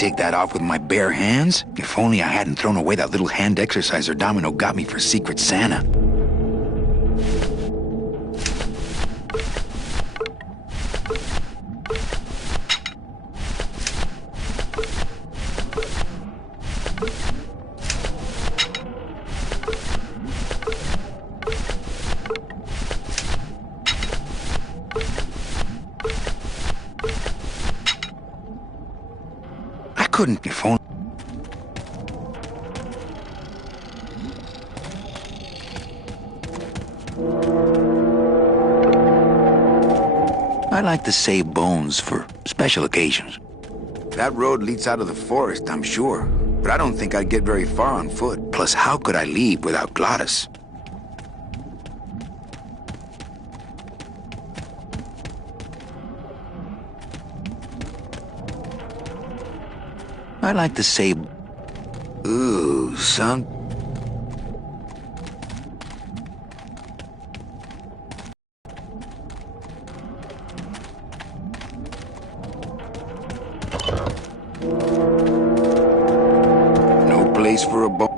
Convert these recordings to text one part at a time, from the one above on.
take that off with my bare hands. If only I hadn't thrown away that little hand exerciser Domino got me for Secret Santa. Couldn't be phone. I like to save bones for special occasions. That road leads out of the forest, I'm sure, but I don't think I'd get very far on foot. Plus, how could I leave without Glottis? I like to say, ooh, son. No place for a bone.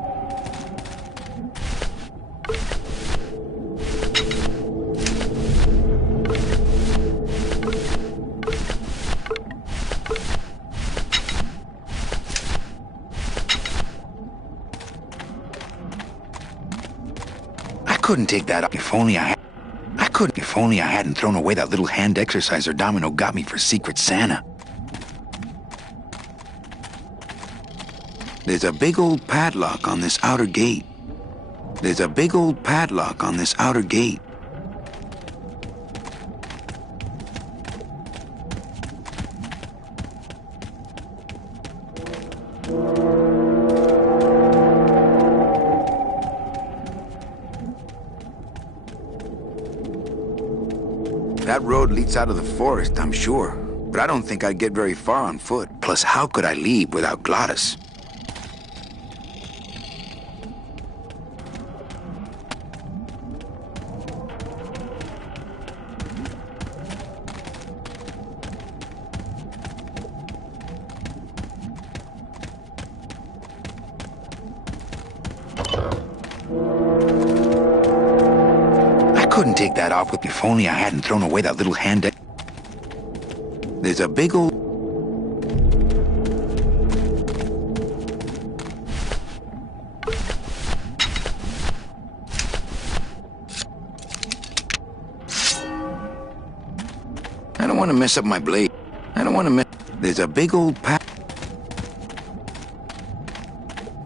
Couldn't take that up if only if only I hadn't thrown away that little hand exerciser Domino got me for Secret Santa. There's a big old padlock on this outer gate. There's a big old padlock on this outer gate. That road leads out of the forest, I'm sure, but I don't think I'd get very far on foot. Plus, how could I leave without Glottis? Couldn't take that off with if only I hadn't thrown away that little hand. There's a big old... I don't want to mess up my blade. I don't want to mess... There's a big old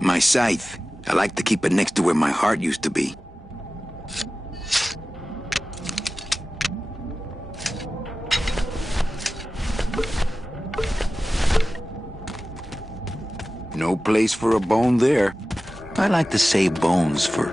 My scythe. I like to keep it next to where my heart used to be. No place for a bone there. I like to save bones for...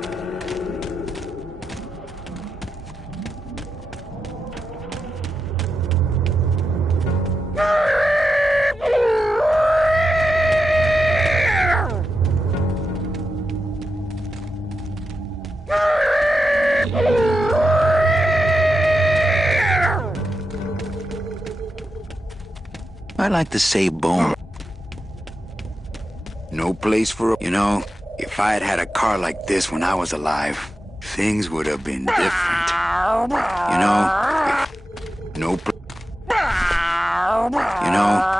I like to save bones. No place for... You know, if I had had a car like this when I was alive, things would have been different. You know, no... You know...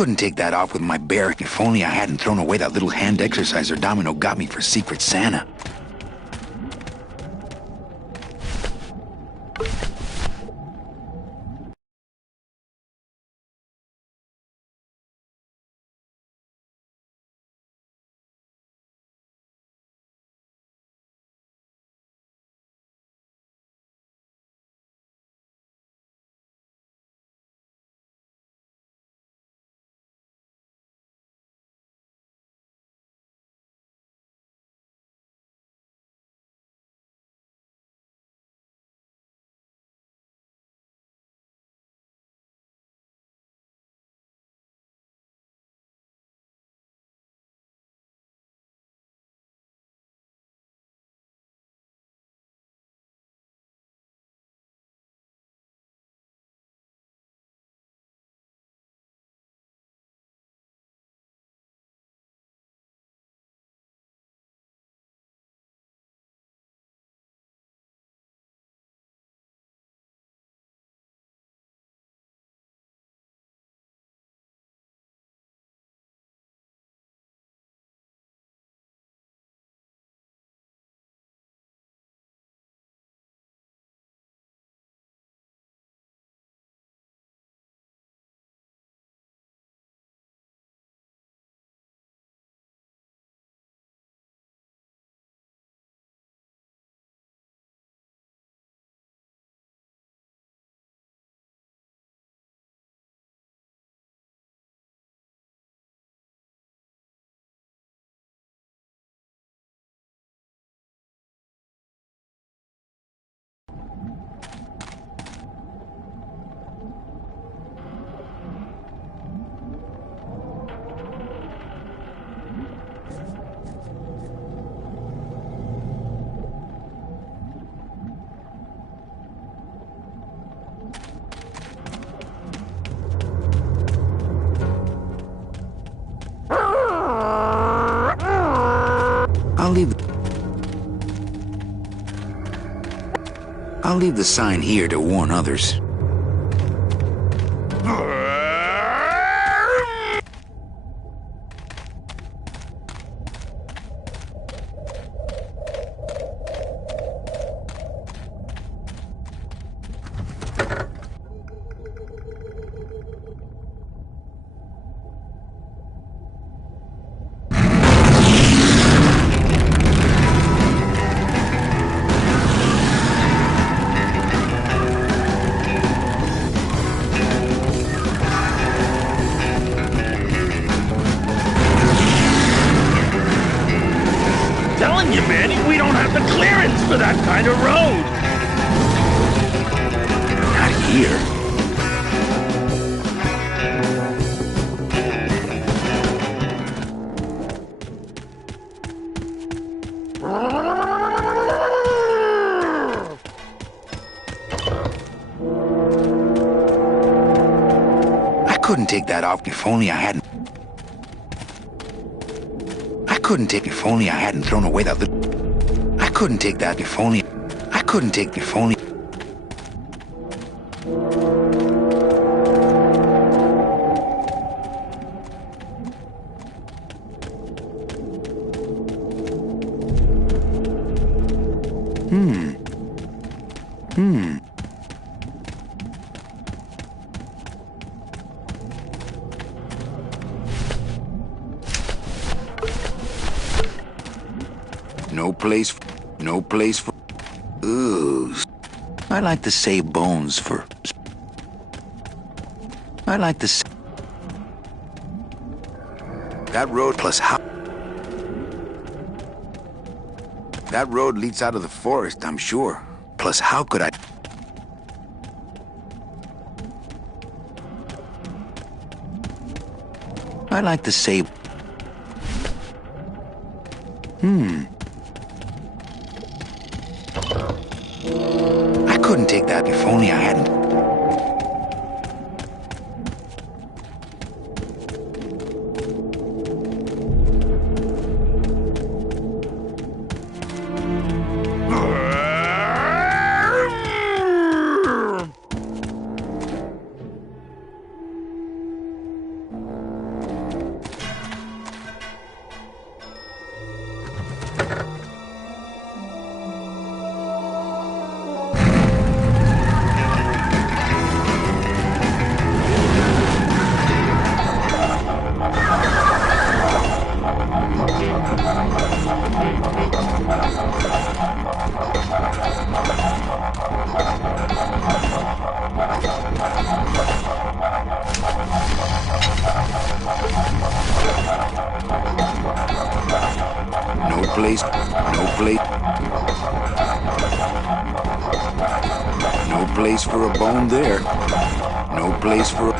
couldn't take that off with my bare. If only I hadn't thrown away that little hand exerciser Domino got me for Secret Santa. I'll leave the sign here to warn others. Telling you, Manny, we don't have the clearance for that kind of road. Not here. I couldn't take that off if only I hadn't. I couldn't take if only I hadn't thrown away that little. I couldn't take that if only. I couldn't take if only. No place for. Ooh. I like to save bones for. I like to. That road plus how. That road leads out of the forest, I'm sure. Plus, how could I? I like to save. I couldn't take that if only I hadn't. place, no place, no place for a bone there. No place for a...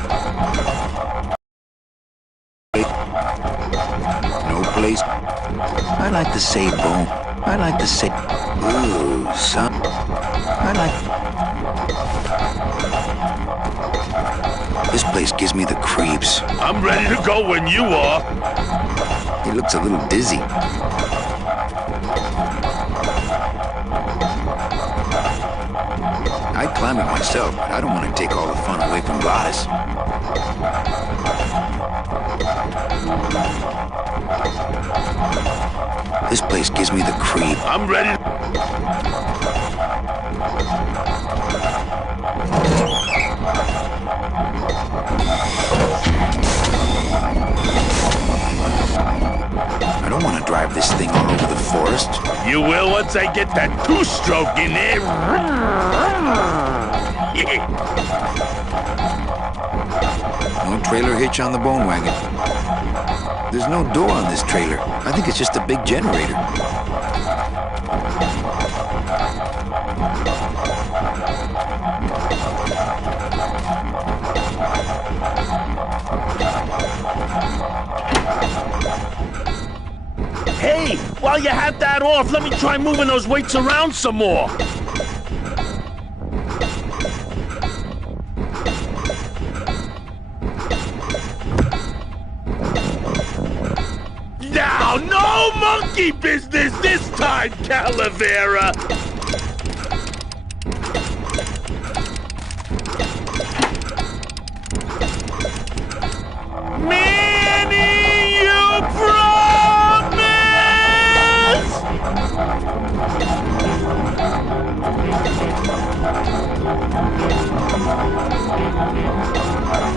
No place. I like to say bone. I like to say... Ooh, son. I like... This place gives me the creeps. I'm ready to go when you are. He looks a little dizzy. I'd climb it myself, but I don't want to take all the fun away from Gladys. This place gives me the creep. I'm ready. I don't want to drive this thing all over the forest. You will once I get that two-stroke in there. No trailer hitch on the bone wagon. There's no door on this trailer. I think it's just a big generator. Hey, while you have that off, let me try moving those weights around some more. Now, no monkey business this time, Calavereo.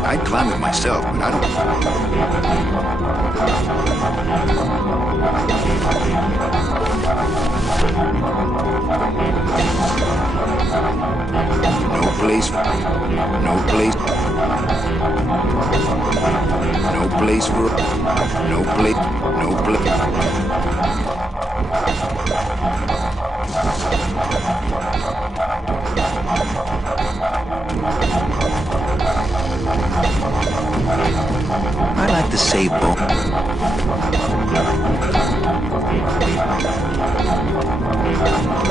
I'd climb it myself, but I don't... No place... No place... No place for... No place... No place... I like to say bone.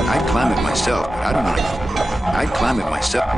I'd climb it myself, but I don't want to... I'd climb it myself.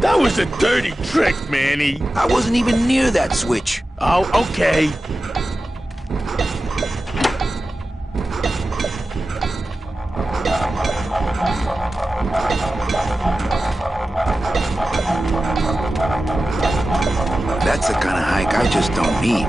That was a dirty trick, Manny. I wasn't even near that switch. Oh, okay. That's the kind of hike I just don't need.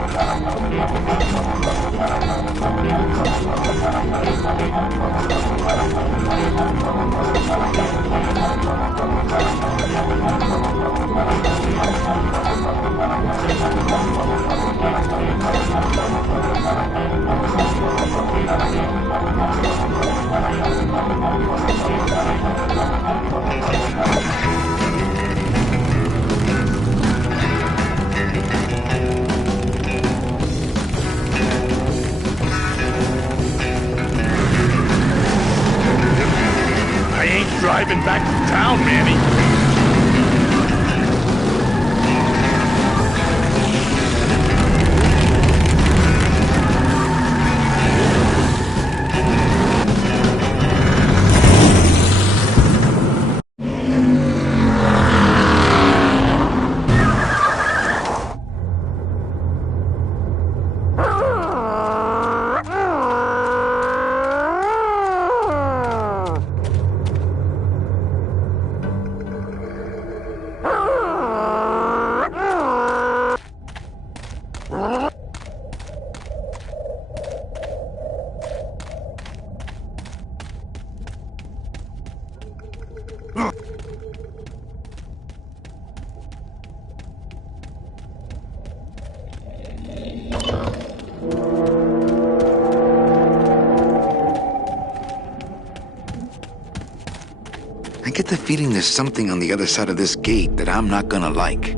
Driving back to town, Manny. get the feeling there's something on the other side of this gate that I'm not gonna like.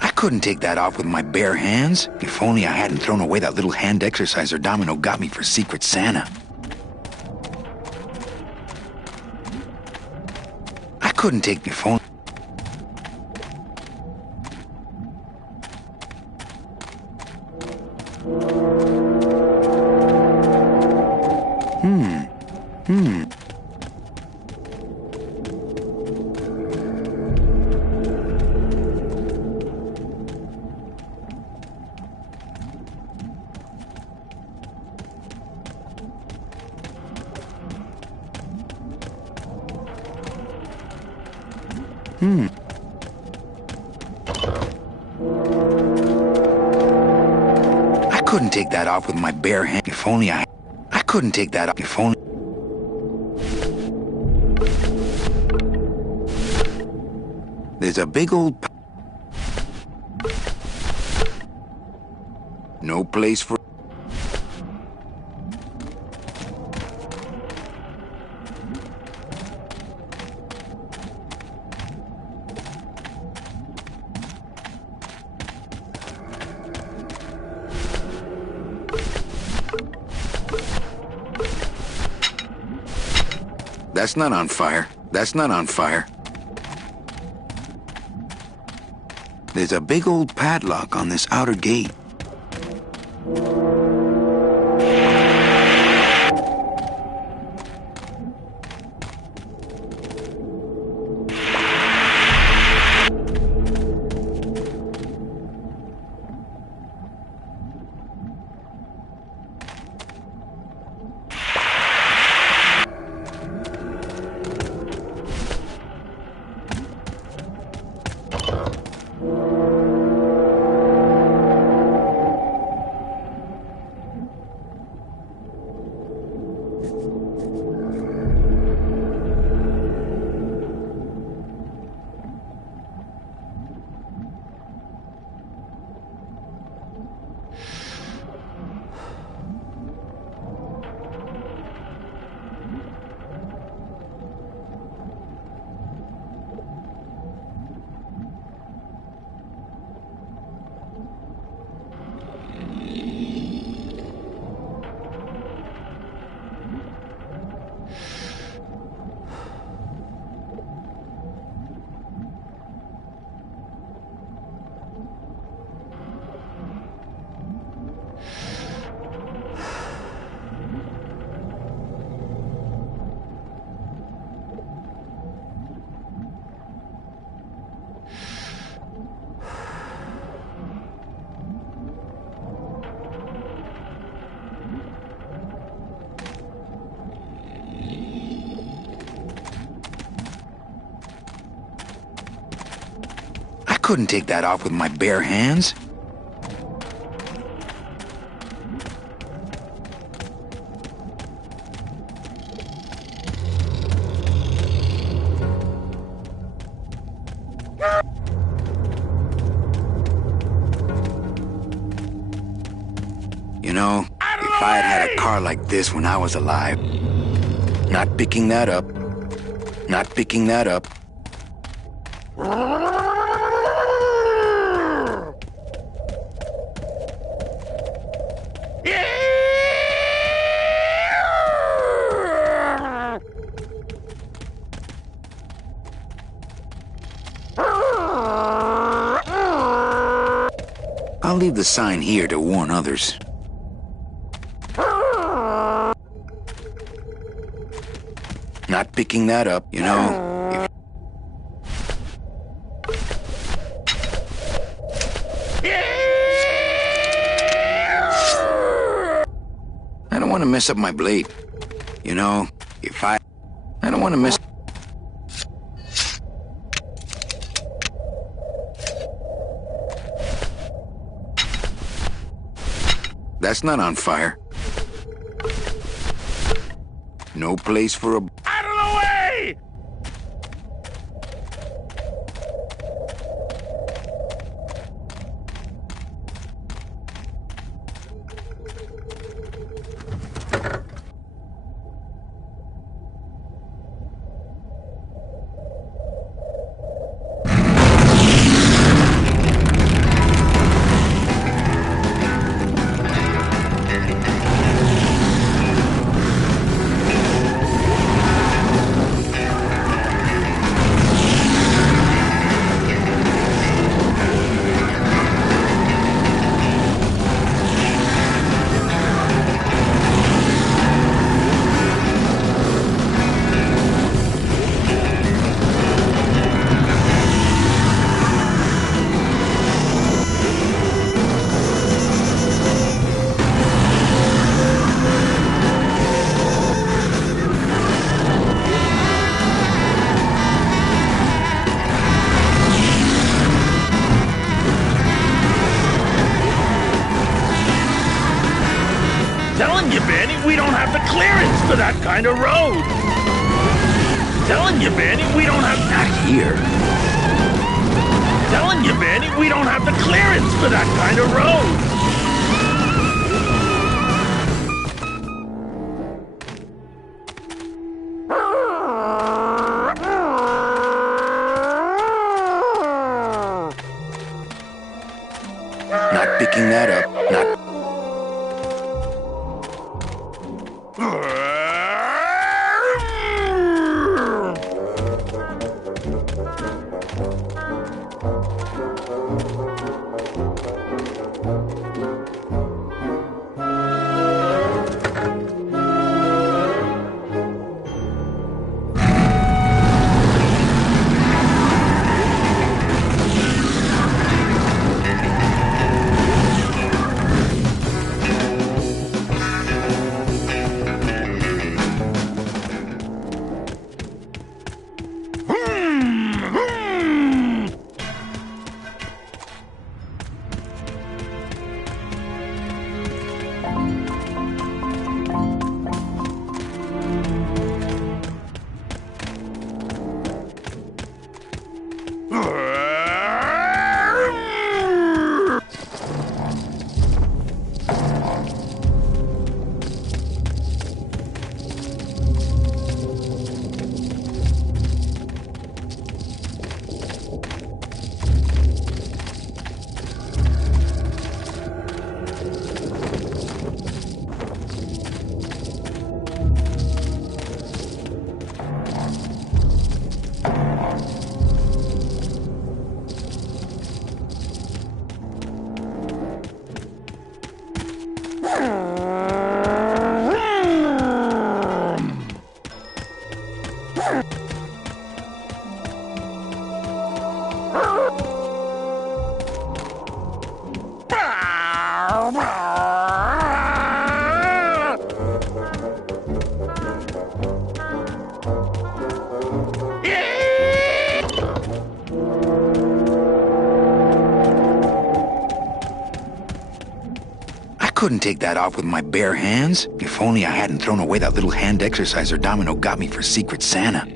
I couldn't take that off with my bare hands. If only I hadn't thrown away that little hand exerciser Domino got me for Secret Santa. I couldn't take the phone. I couldn't take that off with my bare hand. If only I couldn't take that off. If only. There's a big old. No place for. That's not on fire. That's not on fire. There's a big old padlock on this outer gate. I couldn't take that off with my bare hands. You know, if I had had a car like this when I was alive, not picking that up, not picking that up. I'll leave the sign here to warn others. Not picking that up, you know. I don't want to mess up my blade. You know, if I don't want to mess. That's not on fire. No place for a... Out of the way! you, Manny, we don't have the clearance for that kind of road. Telling you, Manny, we don't have... Not here. Telling you, Manny, we don't have the clearance for that kind of road. Not picking that up. Not... I couldn't take that off with my bare hands. If only I hadn't thrown away that little hand exerciser Domino got me for Secret Santa.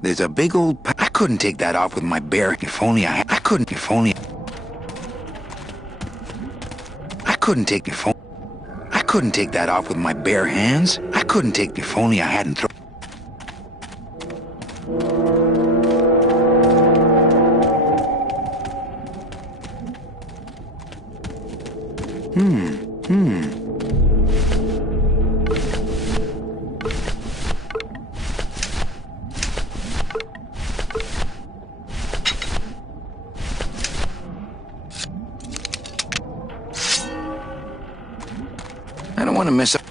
There's a big old... I couldn't take that off with my bare... If only I couldn't... If only... I couldn't take... If only... I couldn't take that off with my bare hands. I couldn't take... If only I hadn't thrown... I don't want to mess up.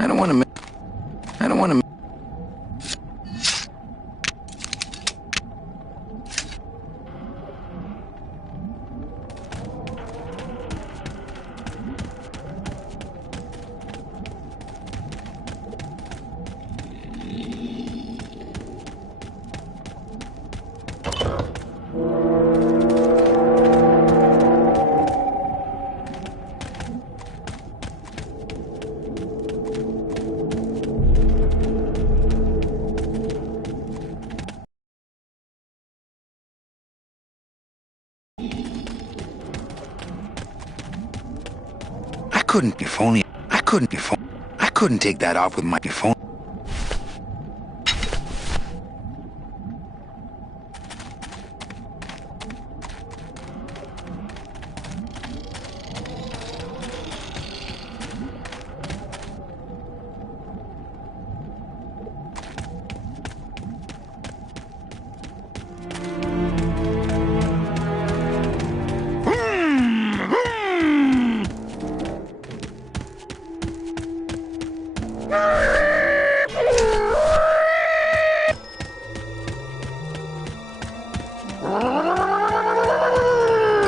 I don't want to. I don't want to. I couldn't. If only. I couldn't. If only. I couldn't take that off with my phone.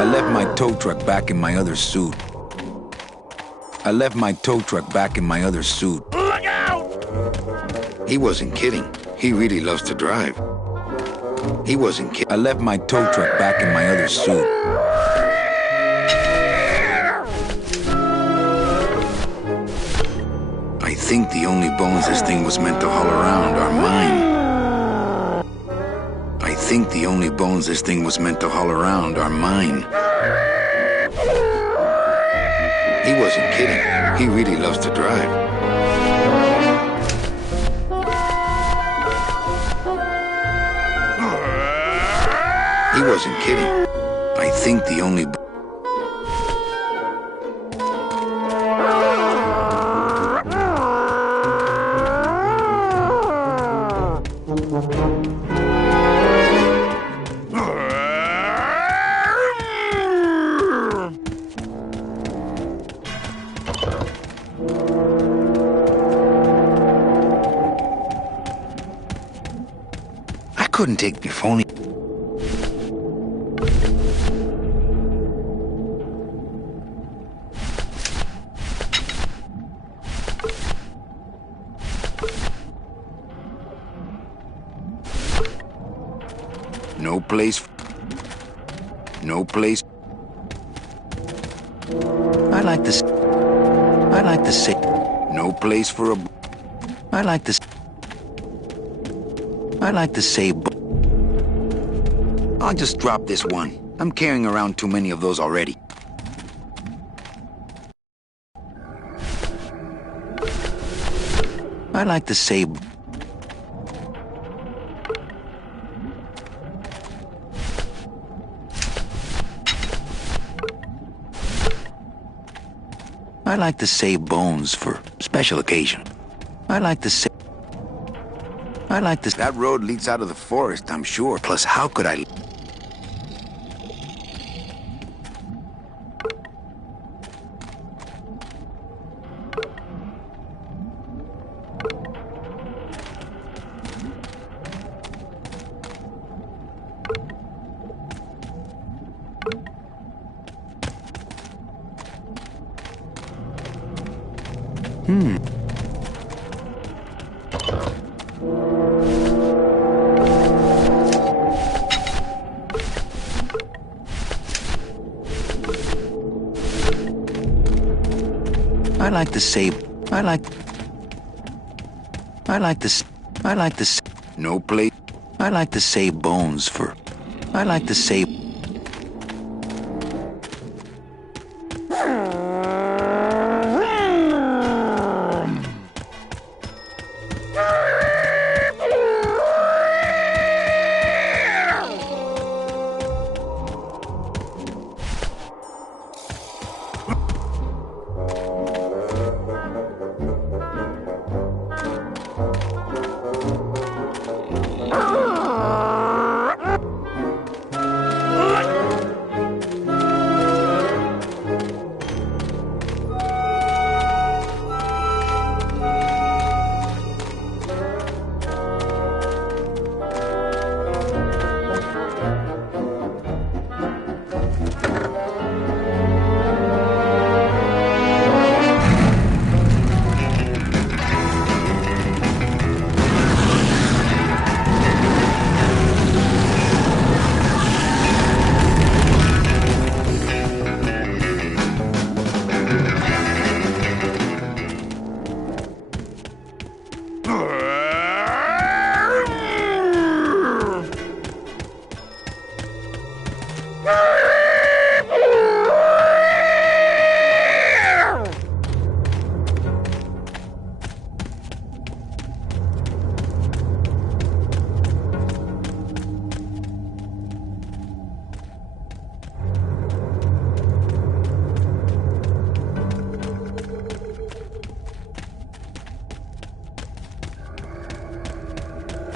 I left my tow truck back in my other suit. I left my tow truck back in my other suit. Look out! He wasn't kidding. He really loves to drive. He wasn't kidding. I left my tow truck back in my other suit. think the only bones this thing was meant to haul around are mine. I think the only bones this thing was meant to haul around are mine. He wasn't kidding. He really loves to drive. He wasn't kidding. I think the only... I couldn't take the phone. No place. No place. I like this. I like to say. No place for a. I like this. I like to say. I'll just drop this one. I'm carrying around too many of those already. I like to say. I like to save bones for special occasion. I like to say. I like this. That road leads out of the forest, I'm sure. Plus, how could I... I like to say. I like to. I like to. No place. I like to save bones for. I like to save.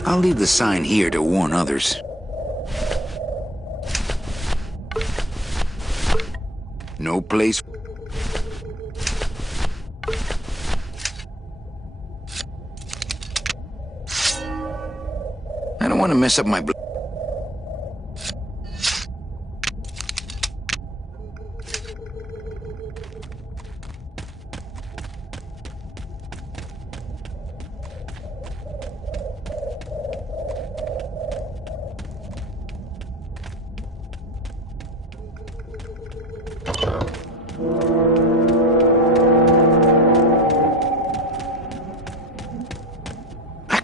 I'll leave the sign here to warn others. No place. I don't want to mess up my...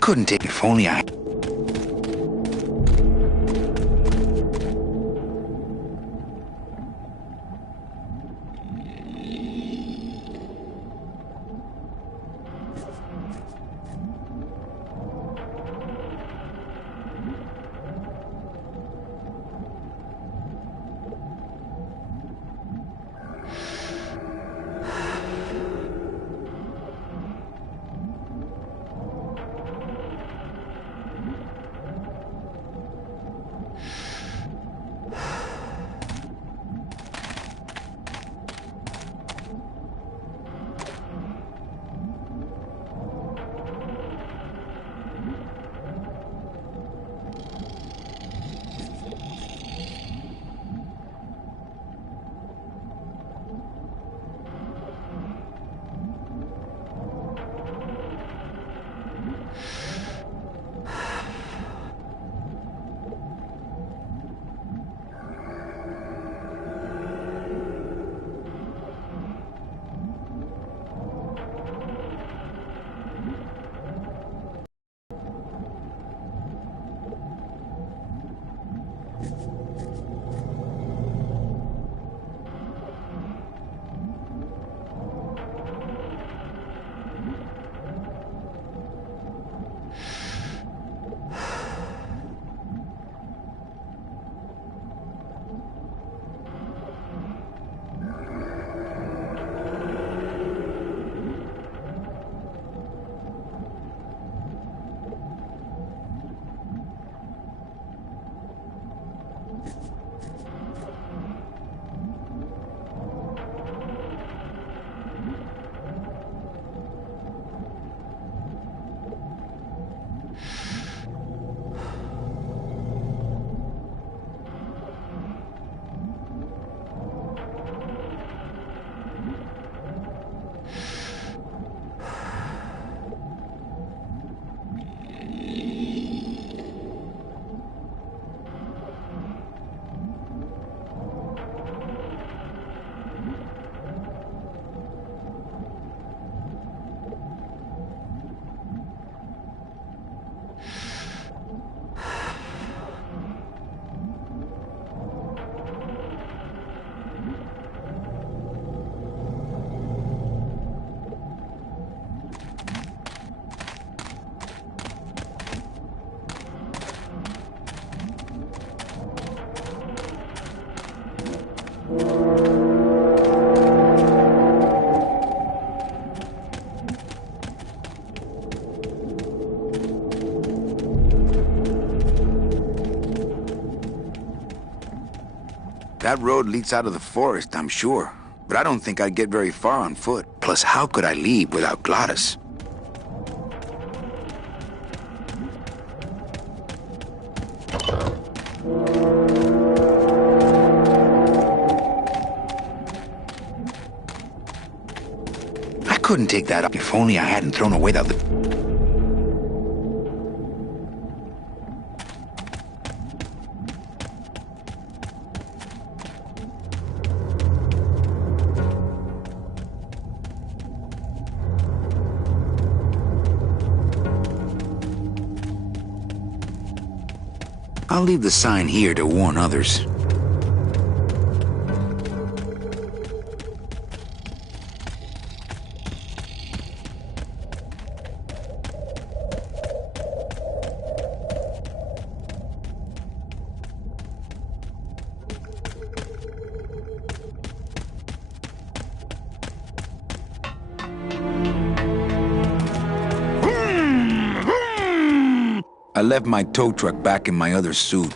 couldn't take it if only I... That road leads out of the forest, I'm sure. But I don't think I'd get very far on foot. Plus, how could I leave without Gladys? I couldn't take that up if only I hadn't thrown away that... I'll leave the sign here to warn others. I left my tow truck back in my other suit.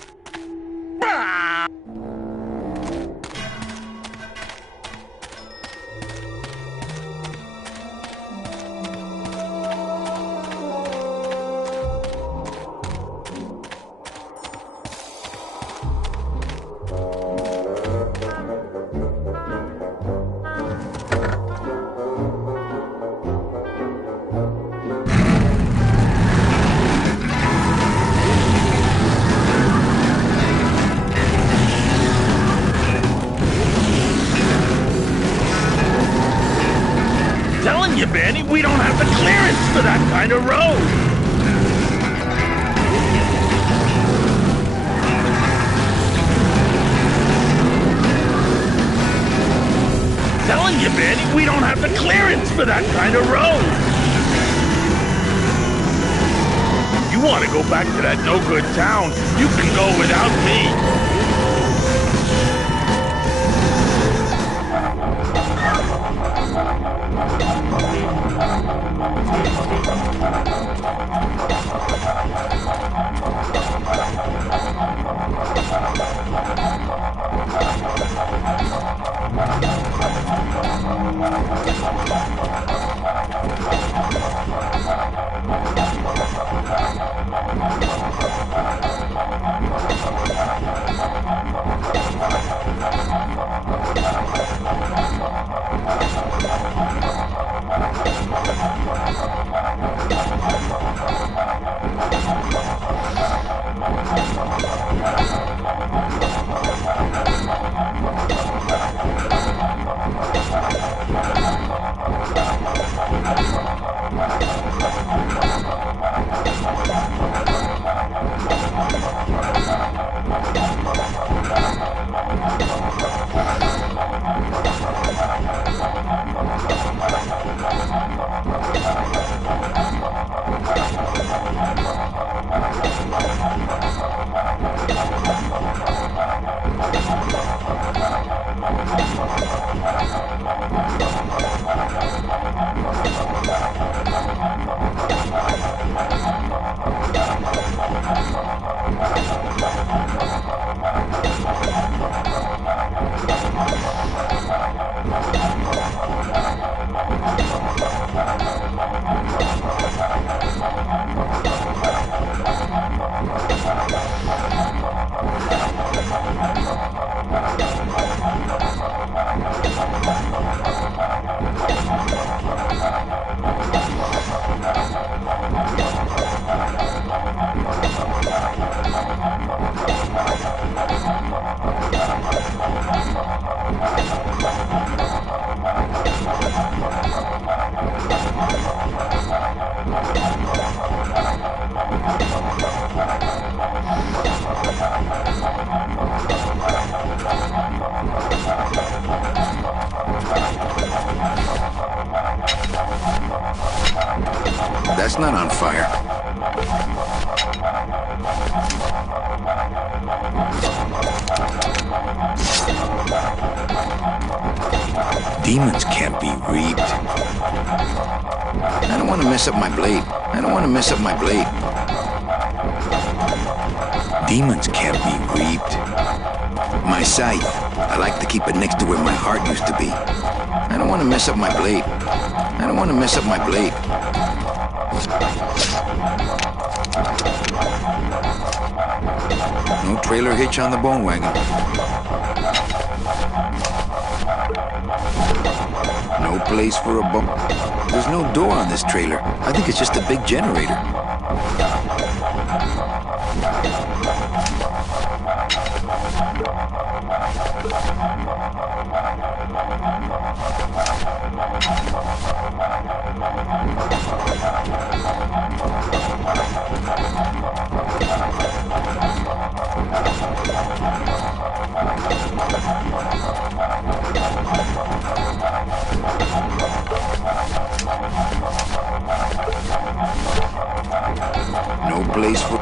Telling you, Benny, we don't have the clearance for that kind of road. Eddie, we don't have the clearance for that kind of road. You want to go back to that no-good town, you can go without me. That's not on fire. Demons can't be reaped. I don't want to mess up my blade. I don't want to mess up my blade. Demons can't be reaped. My scythe, I like to keep it next to where my heart used to be. I don't want to mess up my blade. I don't want to mess up my blade. No trailer hitch on the bone wagon. No place for a bump. There's no door on this trailer. I think it's just a big generator. No place for...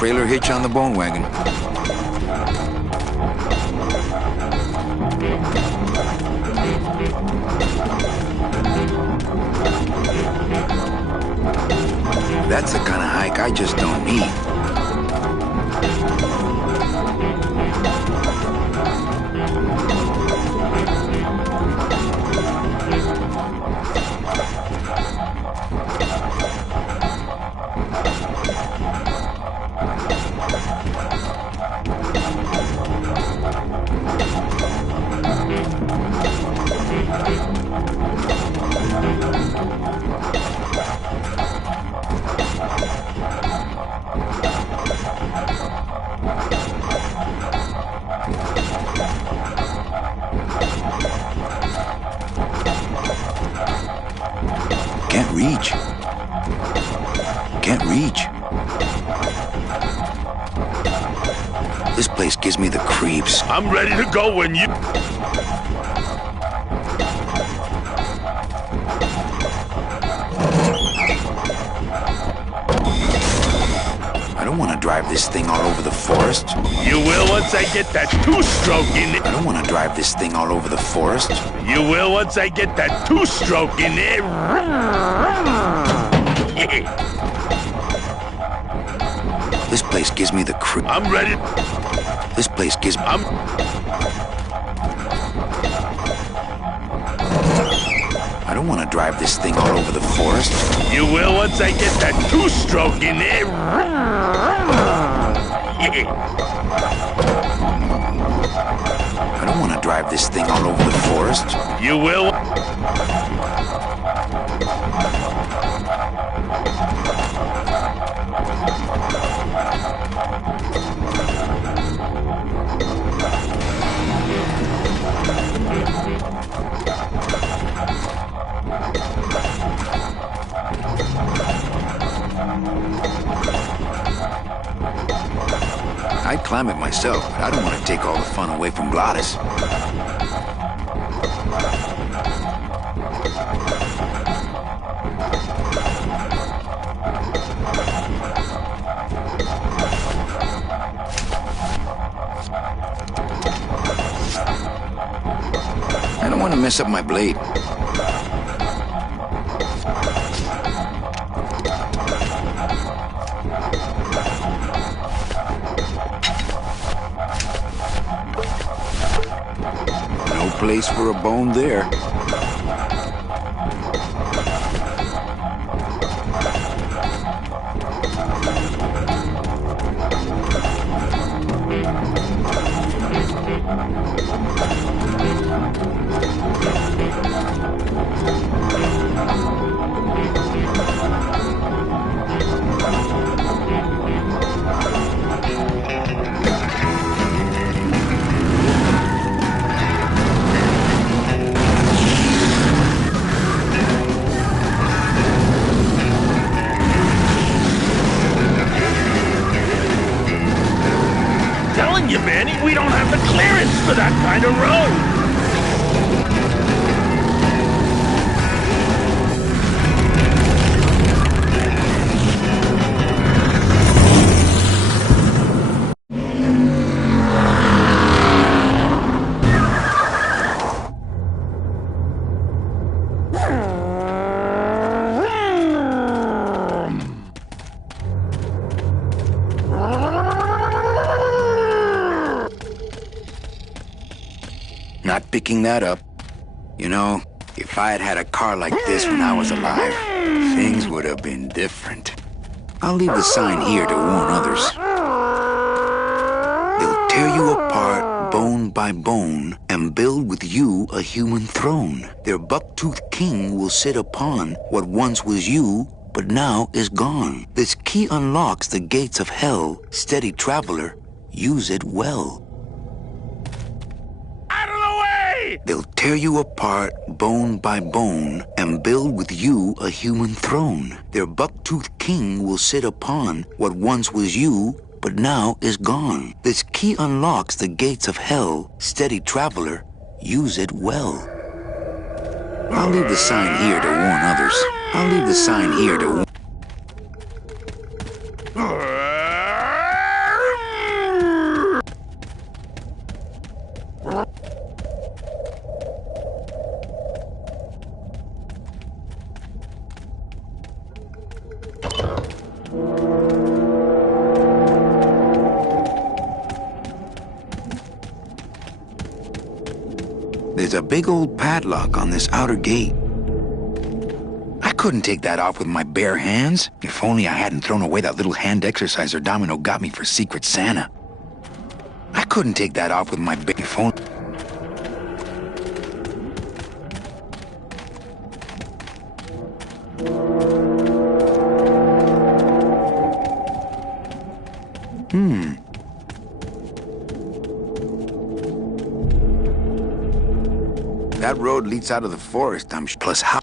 trailer hitch on the bone wagon. That's the kind of hike I just don't need. Can't reach. Can't reach. This place gives me the creeps. I'm ready to go when you... I don't want to drive this thing all over the forest. You will once I get that two-stroke in it. I don't want to drive this thing all over the forest. You will once I get that two-stroke in it. This place gives me the creep. I'm ready. This place gives me... I don't want to drive this thing all over the forest. You will once I get that two-stroke in it. I don't want to drive this thing all over the forest. You will... I'd climb it myself, but I don't want to take all the fun away from Gladys. I don't want to mess up my blade. No place for a bone there. You, Manny, we don't have the clearance for that kind of road. Not picking that up. You know, if I had had a car like this when I was alive, things would have been different. I'll leave the sign here to warn others. They'll tear you apart bone by bone and build with you a human throne. Their buck-toothed king will sit upon what once was you, but now is gone. This key unlocks the gates of hell. Steady traveler, use it well. They'll tear you apart bone by bone and build with you a human throne. Their buck-toothed king will sit upon what once was you, but now is gone. This key unlocks the gates of hell. Steady traveler, use it well. I'll leave the sign here to warn others. I'll leave the sign here to warn... There's a big old padlock on this outer gate. I couldn't take that off with my bare hands. If only I hadn't thrown away that little hand exerciser Domino got me for Secret Santa. I couldn't take that off with my bare phone. That road leads out of the forest, I'm sure. Plus how...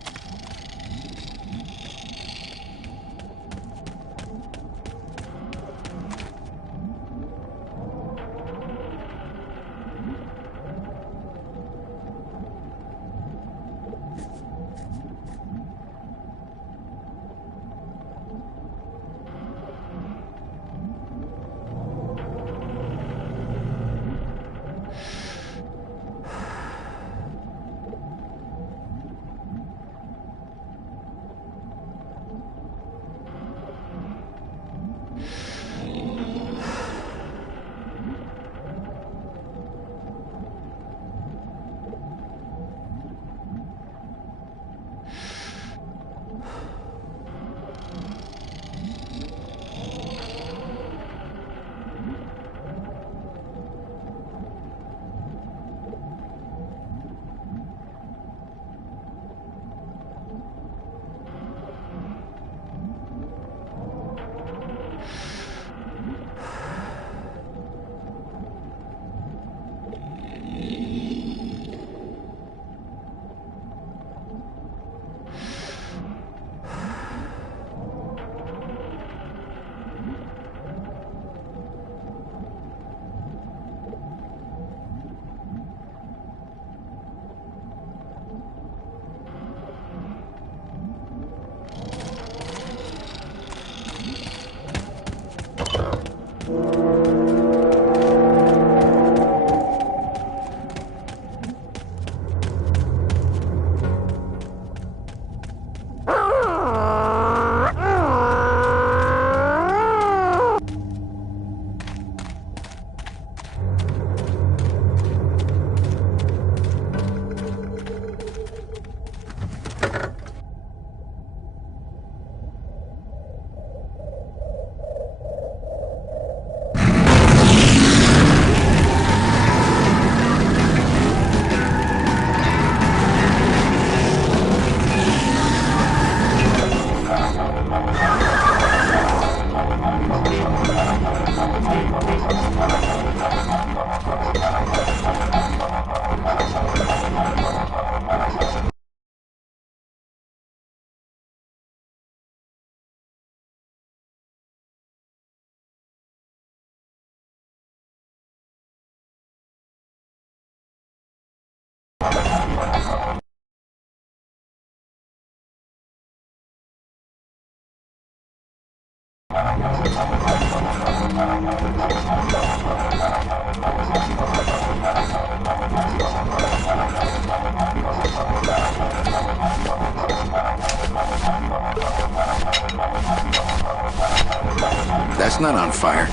That's not on fire.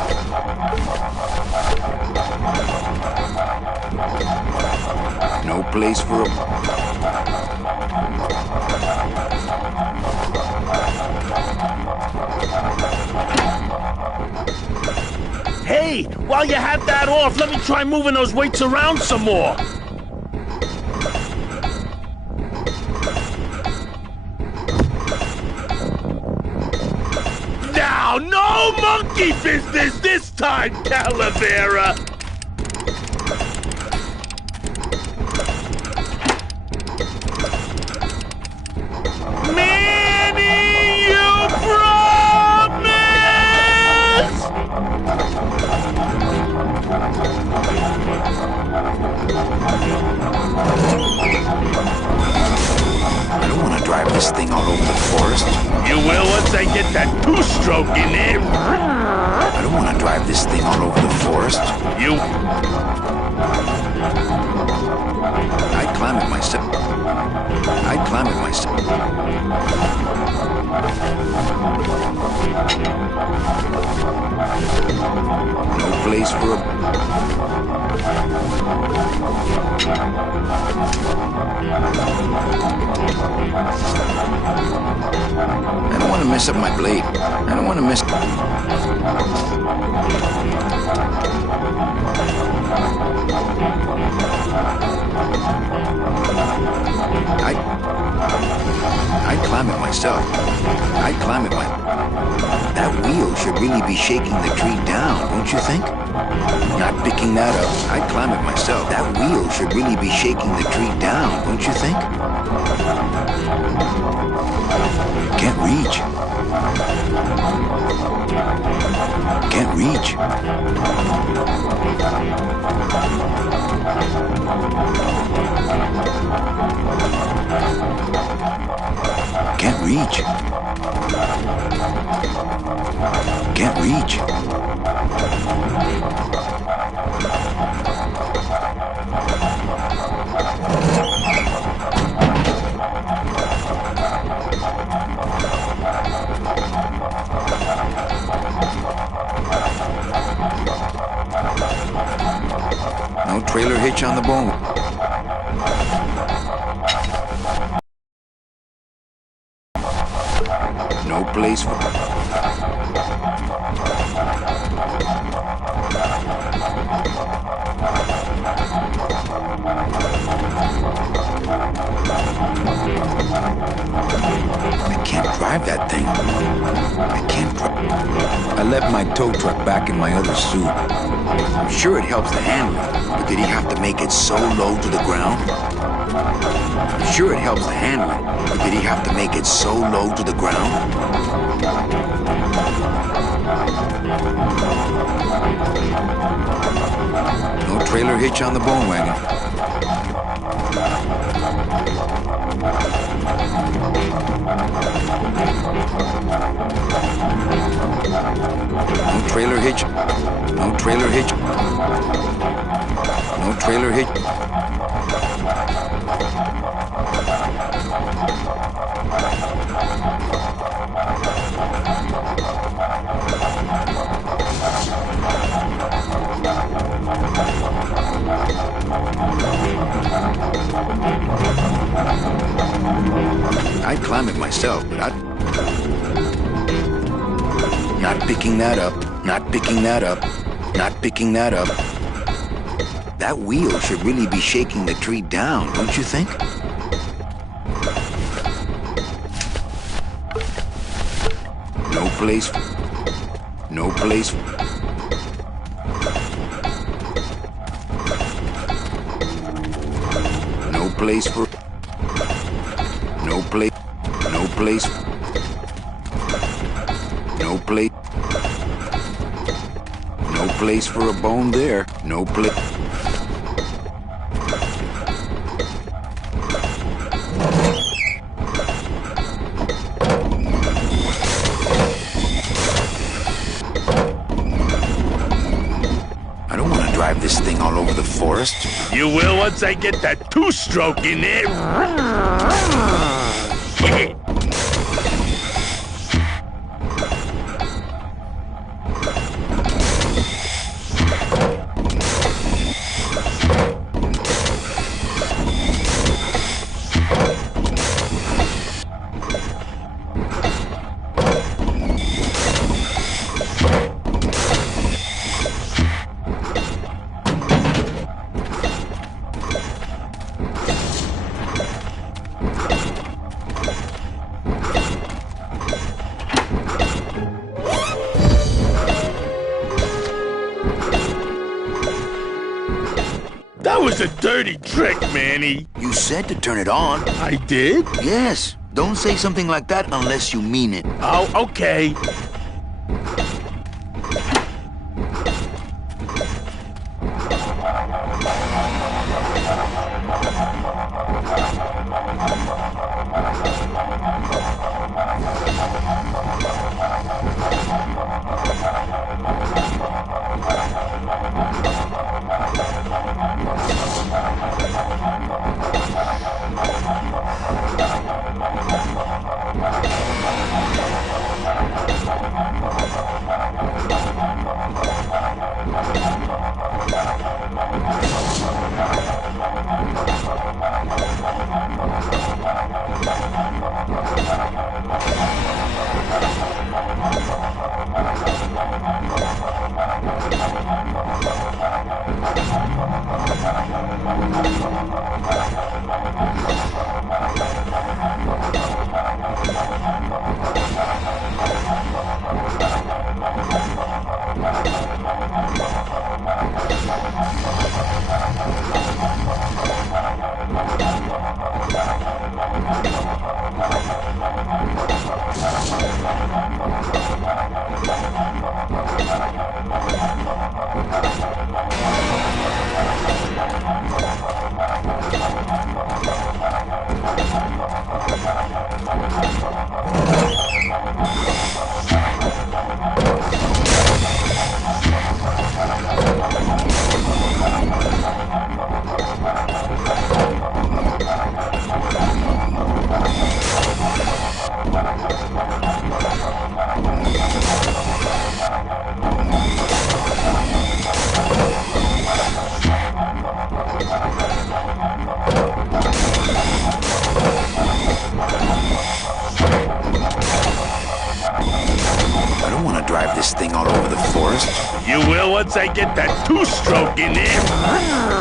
No place for a... Hey, while you have that off, let me try moving those weights around some more. Now, no monkey business this time, Calavereo! Manny, you promise! I don't want to drive this thing all over the forest. You will once I get that two-stroke in there. I don't want to drive this thing all over the forest. You... I'd climb it myself. I'd climb it myself. No place for a... I don't want to mess up my blade. I don't want to mess... I'd climb it myself. I'd climb it myself. That wheel should really be shaking the tree down, don't you think? Not picking that up. I'd climb it myself. That wheel should really be shaking the tree down, don't you think? Can't reach. Can't reach. Can't reach. Can't reach. No trailer hitch on the bone. No place for... I can't drive that thing. I can't drive... I left my tow truck back in my other suit. I'm sure it helps the handling, but did he have to make it so low to the ground? I'm sure it helps the handling, but did he have to make it so low to the ground? No trailer hitch on the bone wagon. No trailer hitch. No trailer hitch. No trailer hitch. I'd climb it myself, but I'd... Not picking that up. Not picking that up. Not picking that up. That wheel should really be shaking the tree down, don't you think? No place... No place... No place for... No place... No place... No place... No place for a bone there. No place... I don't want to drive this thing all over the forest. You will once I get that two-stroke in there. That was a dirty trick, Manny. You said to turn it on. I did? Yes. Don't say something like that unless you mean it. Oh, okay. don't want to drive this thing all over the forest. You will once I get that two-stroke in there.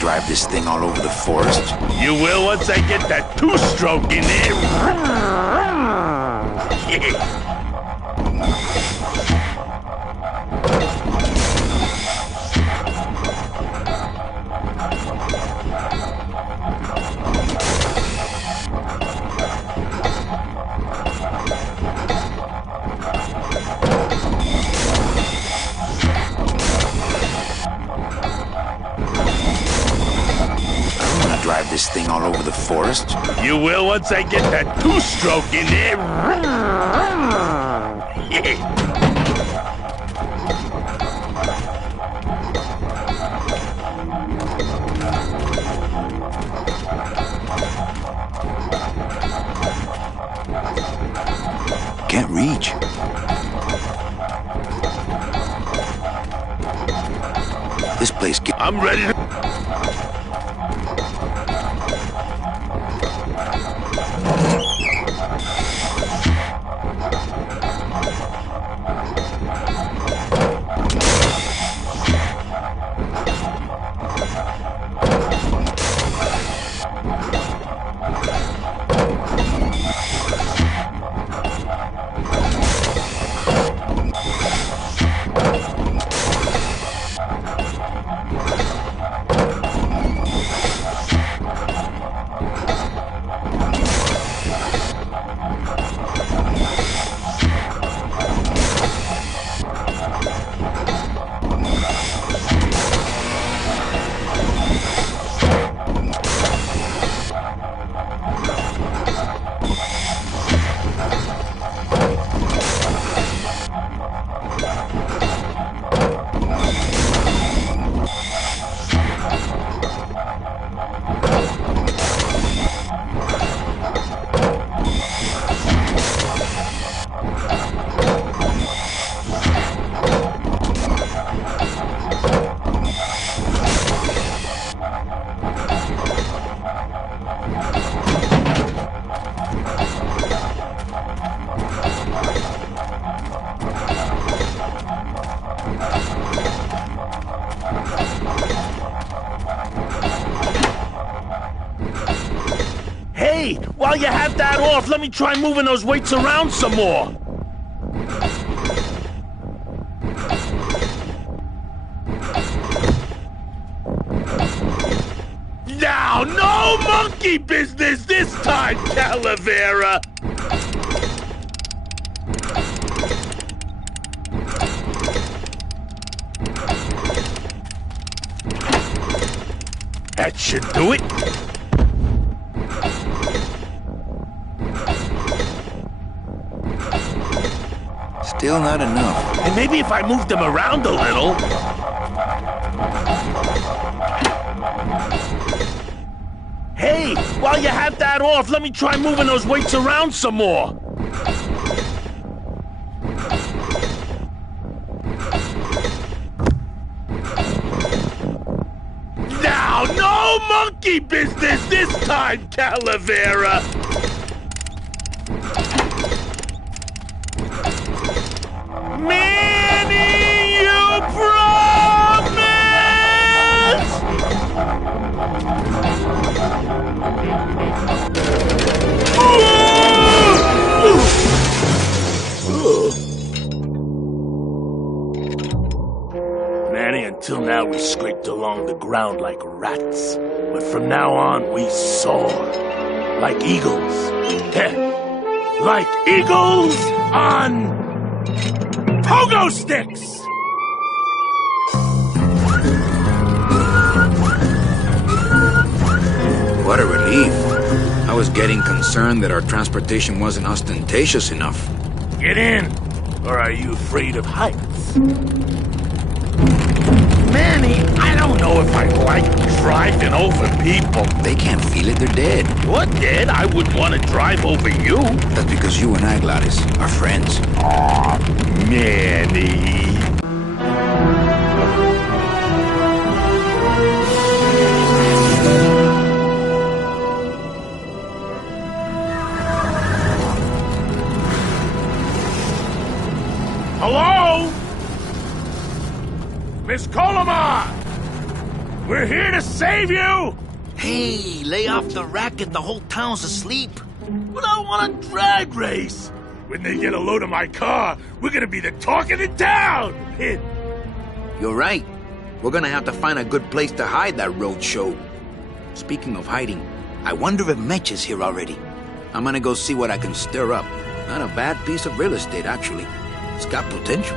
Drive this thing all over the forest. You will once I get that two-stroke in there. Drive this thing all over the forest. You will once I get that two-stroke in there. Can't reach. This place I'm ready to... Hey, while you have that off, let me try moving those weights around some more. Now, no monkey business this time, Calavereo! That should do it. Still not enough. And maybe if I move them around a little... Hey, while you have that off, let me try moving those weights around some more. Now, no monkey business this time, Calavereo! Manny, you promise! Manny, until now we scraped along the ground like rats. But from now on we soar. Like eagles. Like eagles on... pogo sticks! What a relief. I was getting concerned that our transportation wasn't ostentatious enough. Get in, or are you afraid of heights? Manny, I don't know if I like driving over people. They can't feel it, they're dead. You're dead? I wouldn't want to drive over you. That's because you and I, Gladys, are friends. Aw, Manny. Hello? Miss Colomar! We're here to save you! Hey, lay off the racket, the whole town's asleep. But I want a drag race! When they get a load of my car, we're gonna be the talk of the town! You're right. We're gonna have to find a good place to hide that road show. Speaking of hiding, I wonder if Mitch is here already. I'm gonna go see what I can stir up. Not a bad piece of real estate, actually. It's got potential.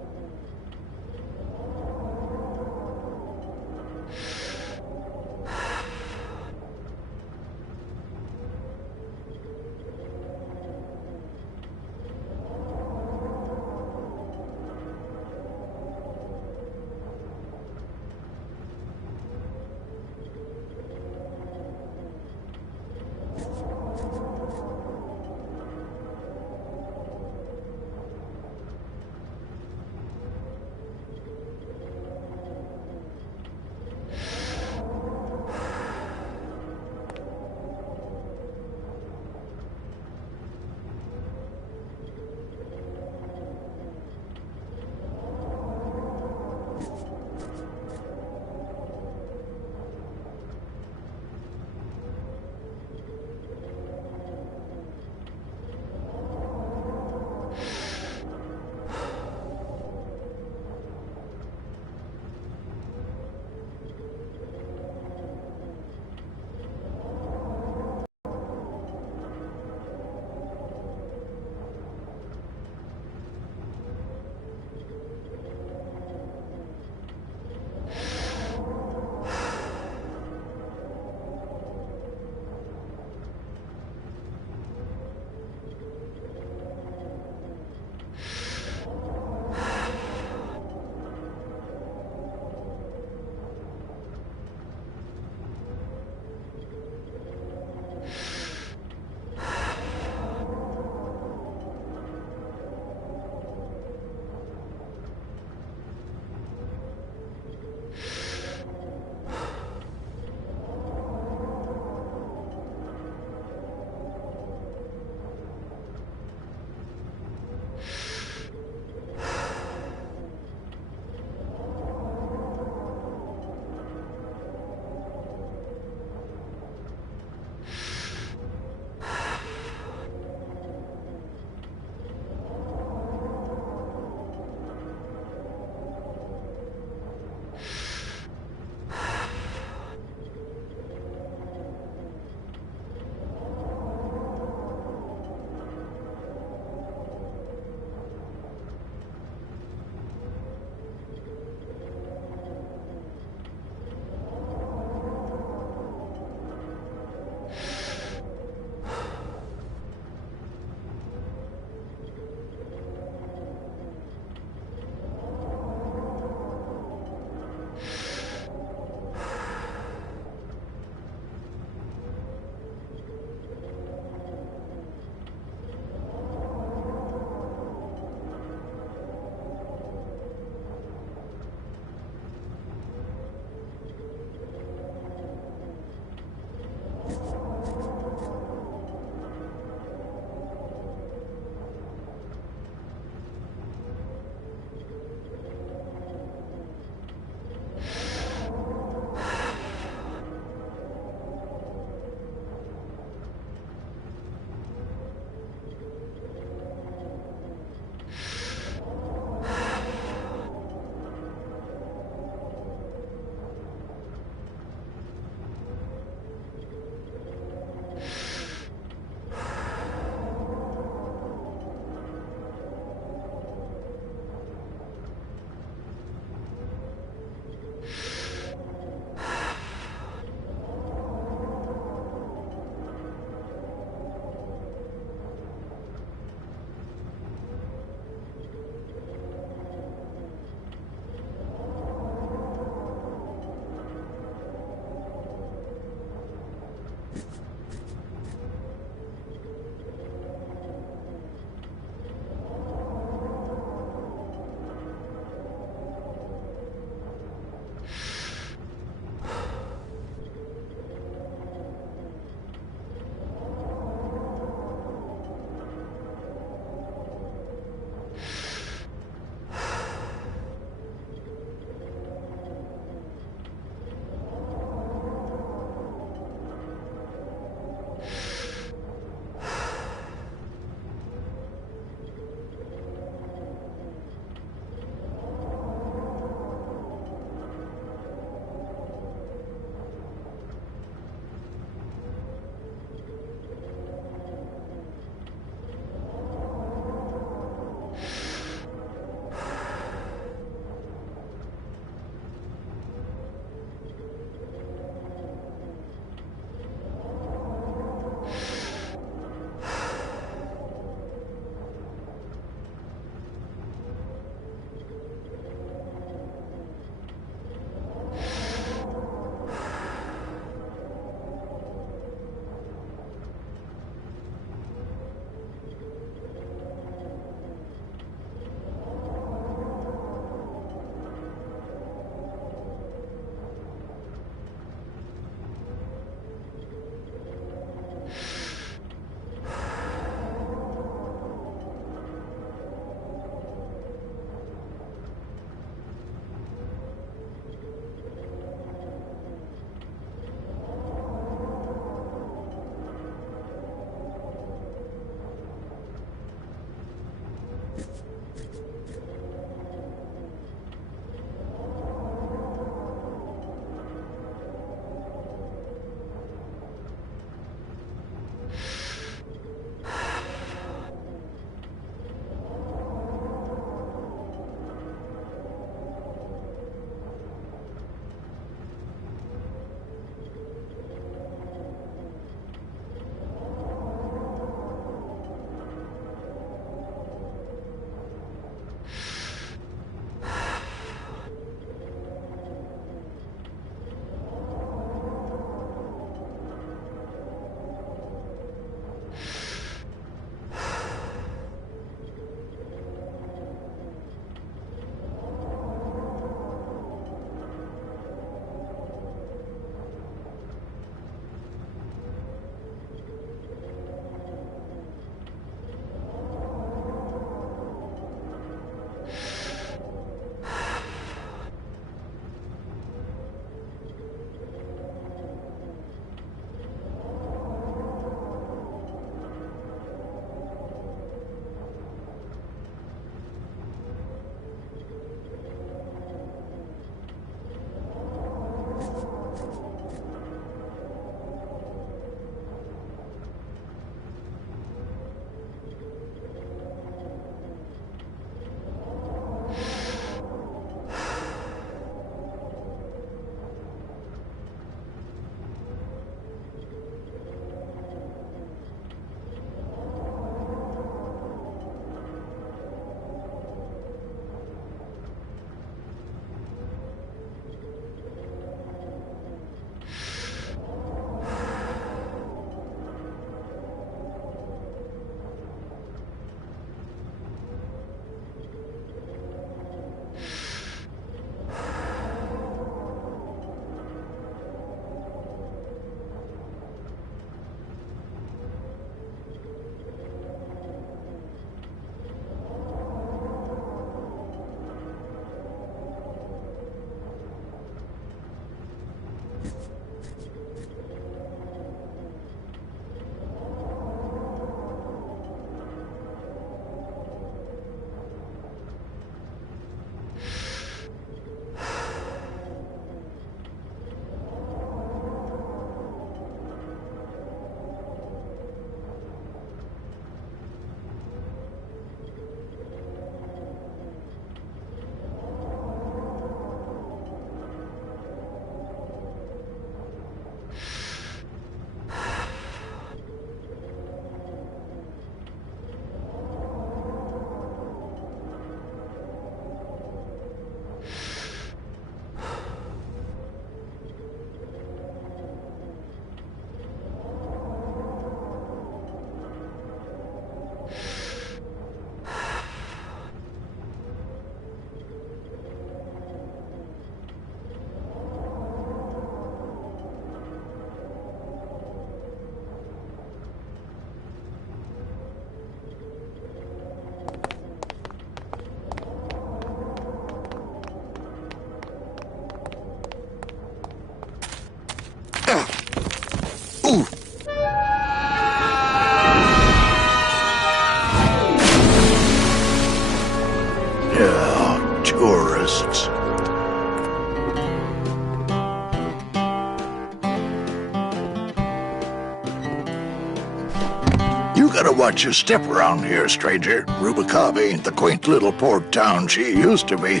Watch your step around here, stranger. Rubicava ain't the quaint little port town she used to be.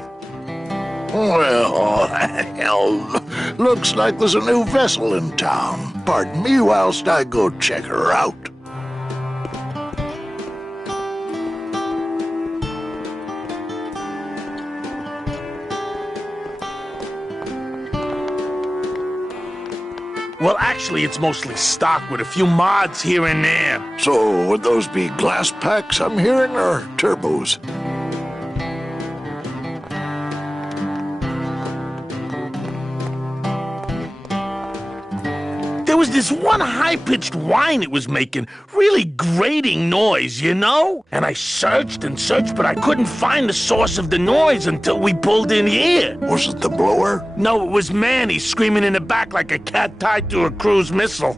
Well, hell, looks like there's a new vessel in town. Pardon me whilst I go check her out. Well, actually, it's mostly stock with a few mods here and there. So, would those be glass packs I'm hearing, or turbos? There was this one high-pitched whine it was making, really grating noise, you know? And I searched and searched, but I couldn't find the source of the noise until we pulled in here. Was it the blower? No, it was Manny screaming in the back like a cat tied to a cruise missile.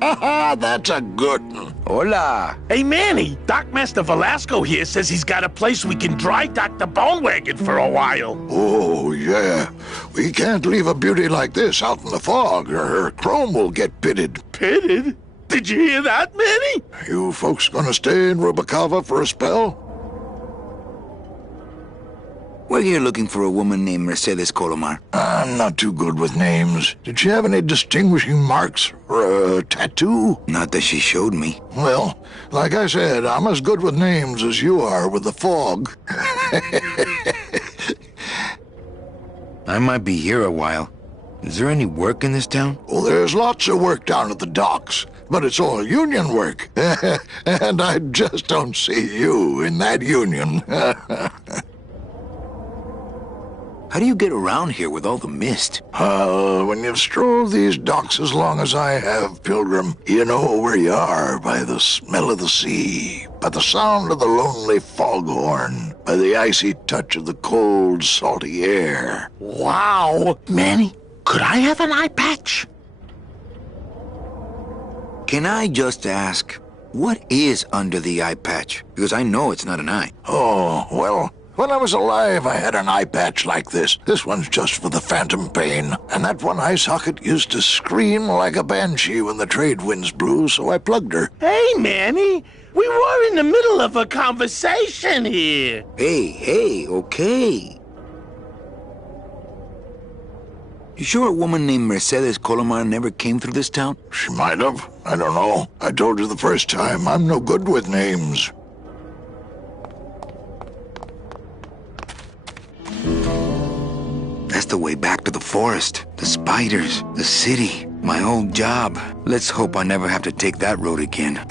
That's a good one. Hola. Hey, Manny, Dockmaster Velasco here says he's got a place we can dry dock the bone wagon for a while. Oh, yeah. We can't leave a beauty like this out in the fog, or her chrome will get pitted. Pitted? Did you hear that, Manny? You folks gonna stay in Rubicava for a spell? We're here looking for a woman named Mercedes Colomar. I'm not too good with names. Did she have any distinguishing marks or a tattoo? Not that she showed me. Well, like I said, I'm as good with names as you are with the fog. I might be here a while. Is there any work in this town? Well, there's lots of work down at the docks, but it's all union work. And I just don't see you in that union. How do you get around here with all the mist? When you've strolled these docks as long as I have, Pilgrim, you know where you are by the smell of the sea, by the sound of the lonely foghorn, by the icy touch of the cold, salty air. Wow. Manny, could I have an eye patch? Can I just ask, what is under the eye patch? Because I know it's not an eye. Oh, well, when I was alive, I had an eye patch like this. This one's just for the phantom pain. And that one eye socket used to scream like a banshee when the trade winds blew, so I plugged her. Hey, Manny, we were in the middle of a conversation here. Hey, okay. You sure a woman named Mercedes Colomar never came through this town? She might have. I don't know. I told you the first time, I'm no good with names. That's the way back to the forest, the spiders, the city, my old job. Let's hope I never have to take that road again.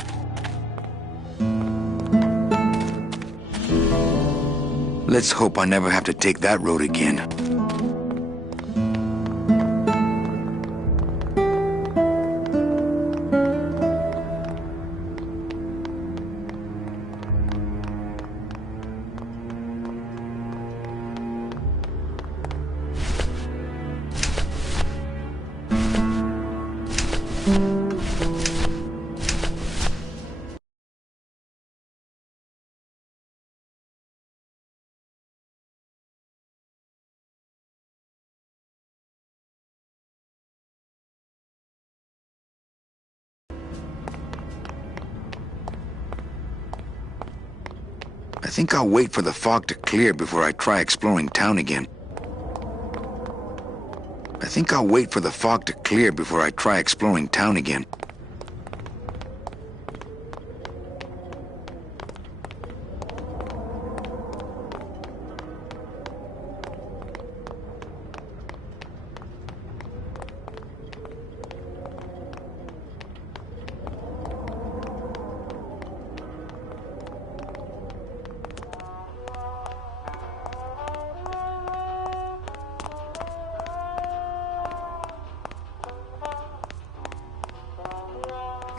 Let's hope I never have to take that road again. I think I'll wait for the fog to clear before I try exploring town again. I think I'll wait for the fog to clear before I try exploring town again.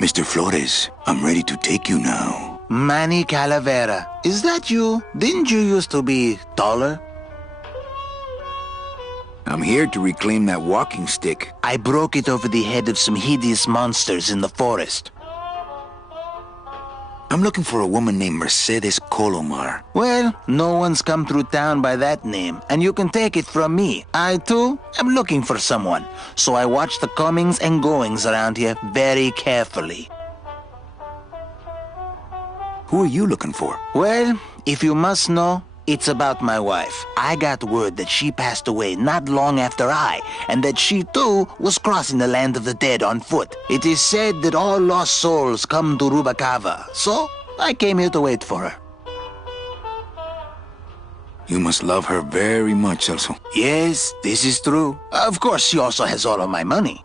Mr. Flores, I'm ready to take you now. Manny Calavereo, is that you? Didn't you used to be taller? I'm here to reclaim that walking stick. I broke it over the head of some hideous monsters in the forest. I'm looking for a woman named Mercedes Colomar. Well, no one's come through town by that name, and you can take it from me. I, too, am looking for someone, so I watch the comings and goings around here very carefully. Who are you looking for? Well, if you must know, it's about my wife. I got word that she passed away not long after and that she too was crossing the land of the dead on foot. It is said that all lost souls come to Rubacava, so I came here to wait for her. You must love her very much, Celso. Yes, this is true. Of course, she also has all of my money.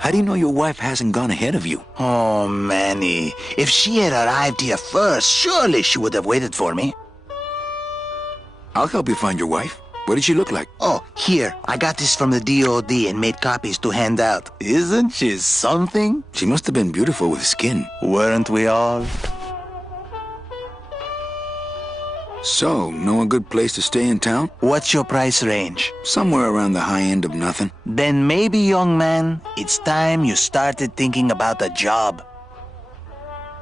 How do you know your wife hasn't gone ahead of you? Oh, Manny, if she had arrived here first, surely she would have waited for me. I'll help you find your wife. What did she look like? Oh, here, I got this from the DOD and made copies to hand out. Isn't she something? She must have been beautiful with skin. Weren't we all? So, know a good place to stay in town? What's your price range? Somewhere around the high end of nothing. Then maybe, young man, it's time you started thinking about a job.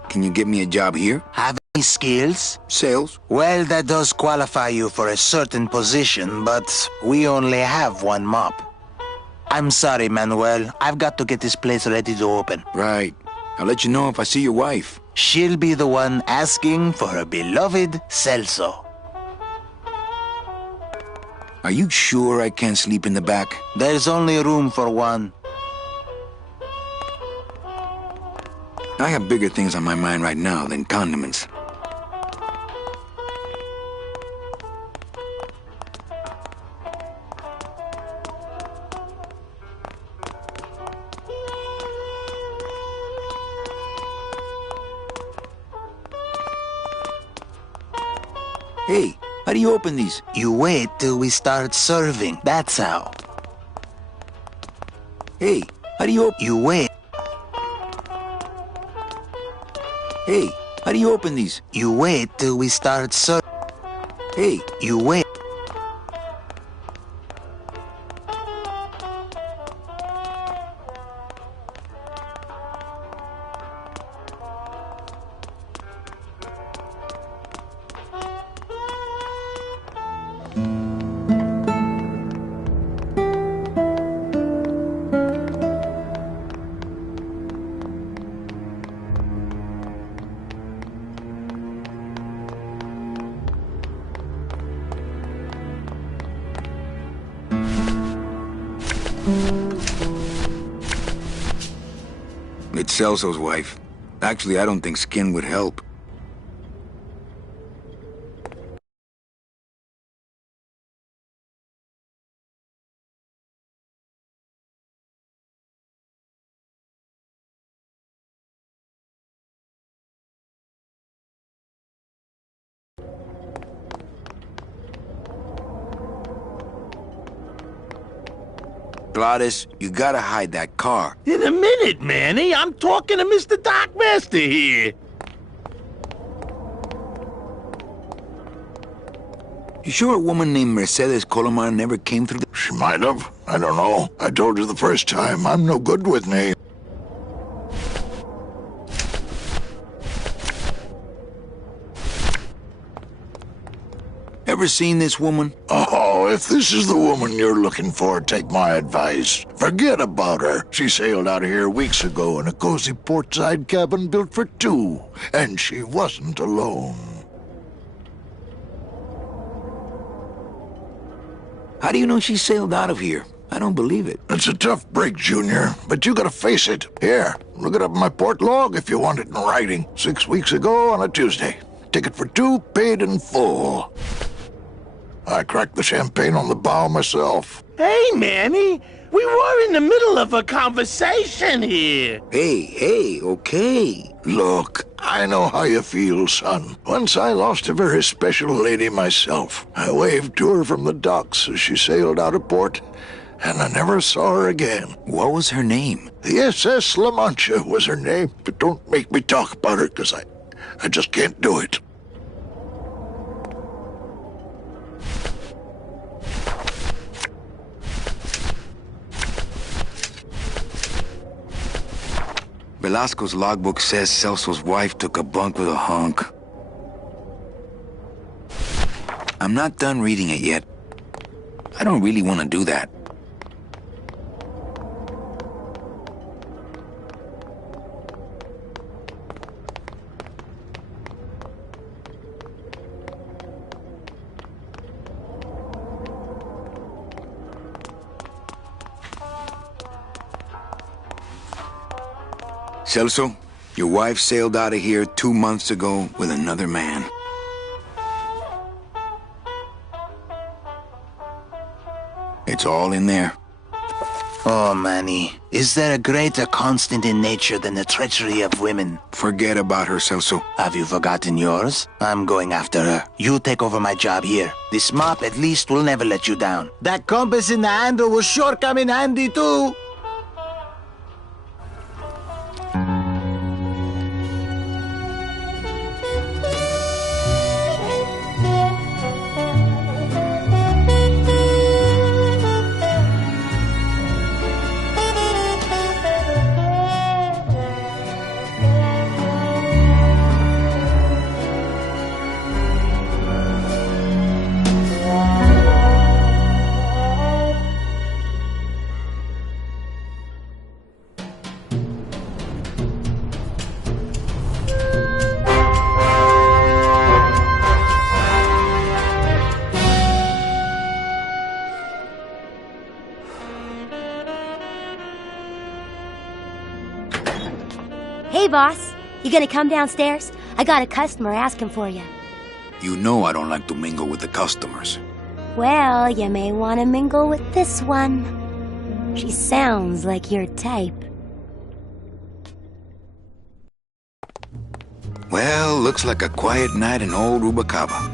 Can you get me a job here? Have any skills? Sales? Well, that does qualify you for a certain position, but we only have one mop. I'm sorry, Manuel. I've got to get this place ready to open. Right. I'll let you know if I see your wife. She'll be the one asking for her beloved Celso. Are you sure I can't sleep in the back? There's only room for one. I have bigger things on my mind right now than condiments. Hey, how do you open these? You wait till we start serving, that's how. Hey, how do you open... You wait. Hey, how do you open these? You wait till we start serving. Hey, You wait. it's Celso's wife. Actually, I don't think skin would help. Gladys, you gotta hide that car. In a minute, Manny. I'm talking to Mr. Dockmaster here. You sure a woman named Mercedes Colomar never came through the... She might have. I don't know. I told you the first time, I'm no good with names. Ever seen this woman? Oh, if this is the woman you're looking for, take my advice. Forget about her. She sailed out of here weeks ago in a cozy portside cabin built for two. And she wasn't alone. How do you know she sailed out of here? I don't believe it. It's a tough break, Junior, but you gotta face it. Here, look it up in my port log if you want it in writing. 6 weeks ago on a Tuesday. Ticket for two, paid in full. I cracked the champagne on the bow myself. Hey, Manny. We were in the middle of a conversation here. Hey, okay. Look, I know how you feel, son. Once I lost a very special lady myself. I waved to her from the docks as she sailed out of port, and I never saw her again. What was her name? The SS La Mancha was her name, but don't make me talk about her, because I just can't do it. Velasco's logbook says Celso's wife took a bunk with a hunk. I'm not done reading it yet. I don't really want to do that. Celso, your wife sailed out of here 2 months ago with another man. It's all in there. Oh, Manny, is there a greater constant in nature than the treachery of women? Forget about her, Celso. Have you forgotten yours? I'm going after her. You take over my job here. This mop at least will never let you down. That compass in the handle will sure come in handy too. Hey, boss. You gonna come downstairs? I got a customer asking for you. You know I don't like to mingle with the customers. Well, you may want to mingle with this one. She sounds like your type. Well, looks like a quiet night in old Rubacaba.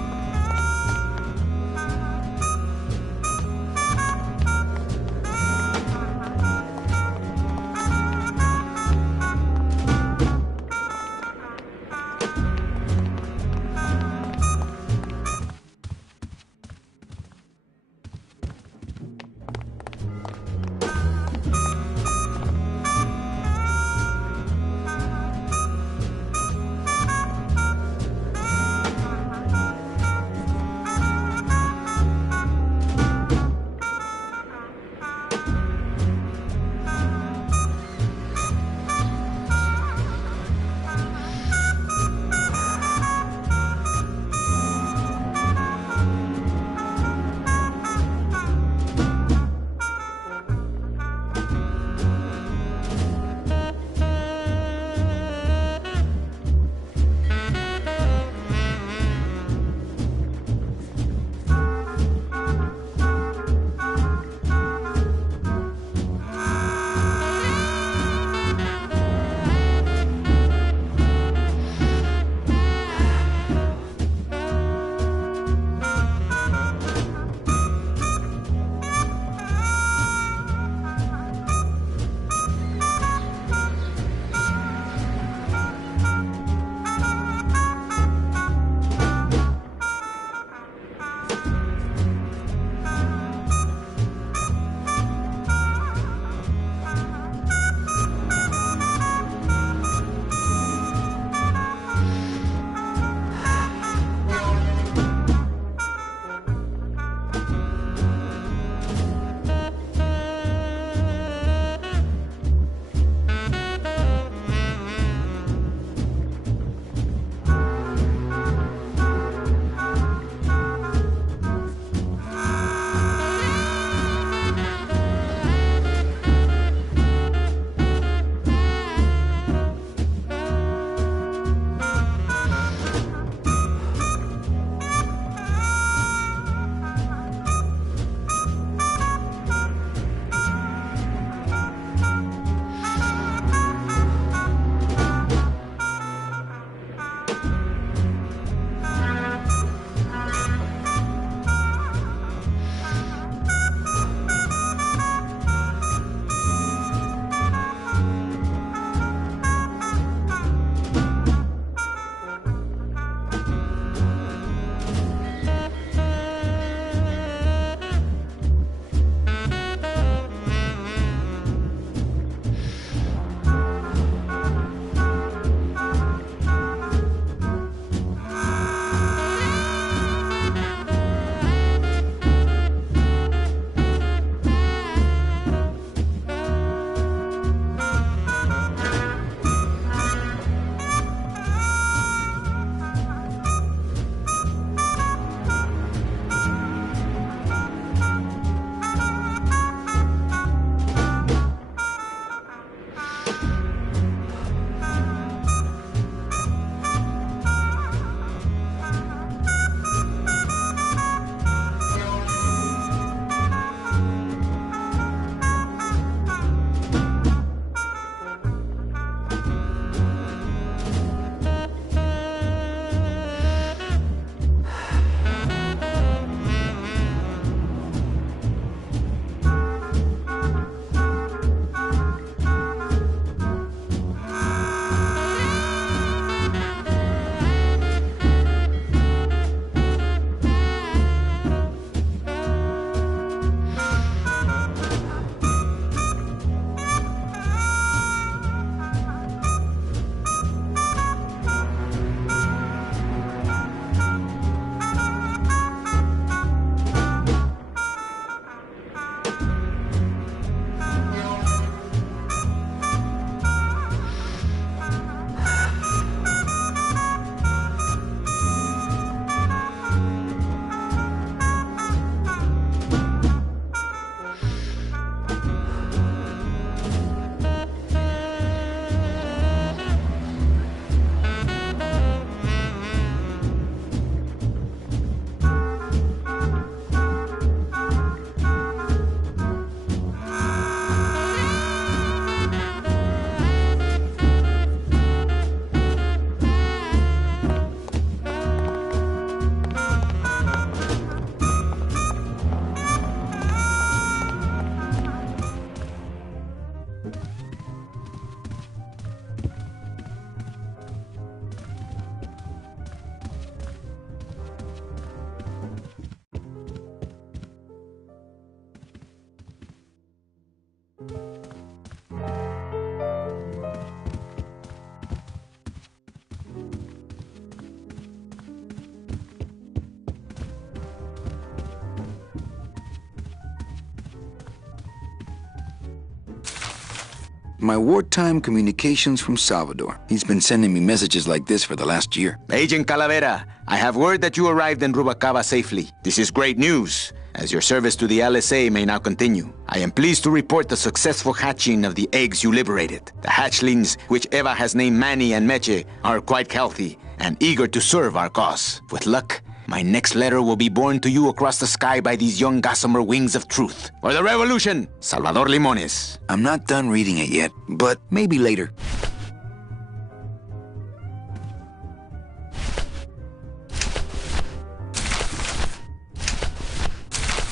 My wartime communications from Salvador. He's been sending me messages like this for the last year. Agent Calavera, I have word that you arrived in Rubalcaba safely. This is great news, as your service to the LSA may now continue. I am pleased to report the successful hatching of the eggs you liberated. The hatchlings, which Eva has named Manny and Meche, are quite healthy and eager to serve our cause. With luck, my next letter will be borne to you across the sky by these young gossamer wings of truth. For the revolution, Salvador Limones. I'm not done reading it yet, but maybe later.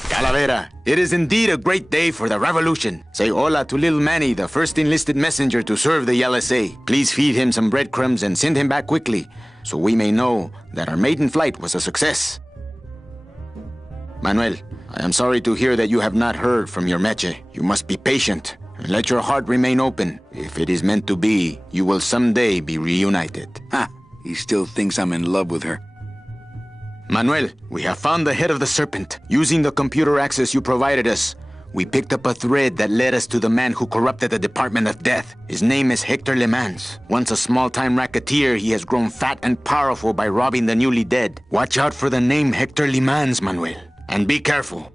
Calavera, it is indeed a great day for the revolution. Say hola to little Manny, the first enlisted messenger to serve the LSA. Please feed him some breadcrumbs and send him back quickly, so we may know that our maiden flight was a success. Manuel, I am sorry to hear that you have not heard from your Meche. You must be patient and let your heart remain open. If it is meant to be, you will someday be reunited. Ha! He still thinks I'm in love with her. Manuel, we have found the head of the serpent. Using the computer access you provided us, we picked up a thread that led us to the man who corrupted the Department of Death. His name is Hector Le Mans. Once a small-time racketeer, he has grown fat and powerful by robbing the newly dead. Watch out for the name Hector Le Mans, Manuel. And be careful.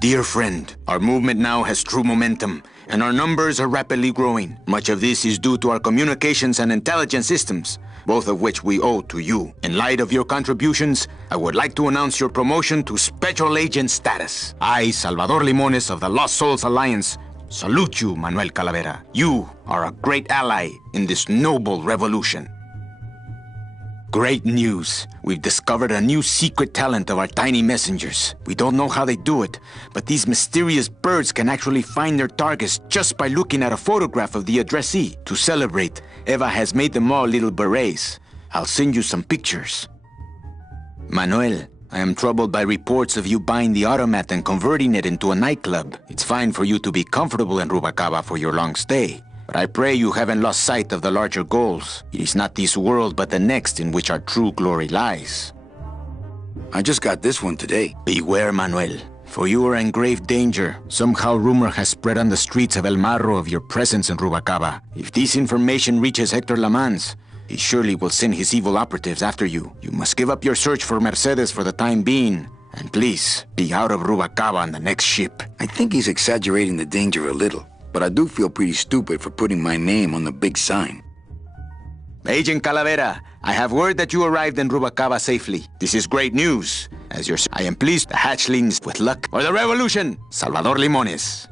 Dear friend, our movement now has true momentum, and our numbers are rapidly growing. Much of this is due to our communications and intelligence systems, both of which we owe to you. In light of your contributions, I would like to announce your promotion to Special Agent status. I, Salvador Limones of the Lost Souls Alliance, salute you, Manuel Calavera. You are a great ally in this noble revolution. Great news. We've discovered a new secret talent of our tiny messengers. We don't know how they do it, but these mysterious birds can actually find their targets just by looking at a photograph of the addressee. To celebrate, Eva has made them all little berets. I'll send you some pictures. Manuel, I am troubled by reports of you buying the automat and converting it into a nightclub. It's fine for you to be comfortable in Rubalcaba for your long stay, but I pray you haven't lost sight of the larger goals. It is not this world, but the next in which our true glory lies. I just got this one today. Beware, Manuel, for you are in grave danger. Somehow rumor has spread on the streets of El Marro of your presence in Rubalcaba. If this information reaches Hector Le Mans, he surely will send his evil operatives after you. You must give up your search for Mercedes for the time being, and please, be out of Rubalcaba on the next ship. I think he's exaggerating the danger a little, but I do feel pretty stupid for putting my name on the big sign. Agent Calavera, I have word that you arrived in Rubalcaba safely. This is great news. I am pleased the hatchlings with luck. For the revolution, Salvador Limones.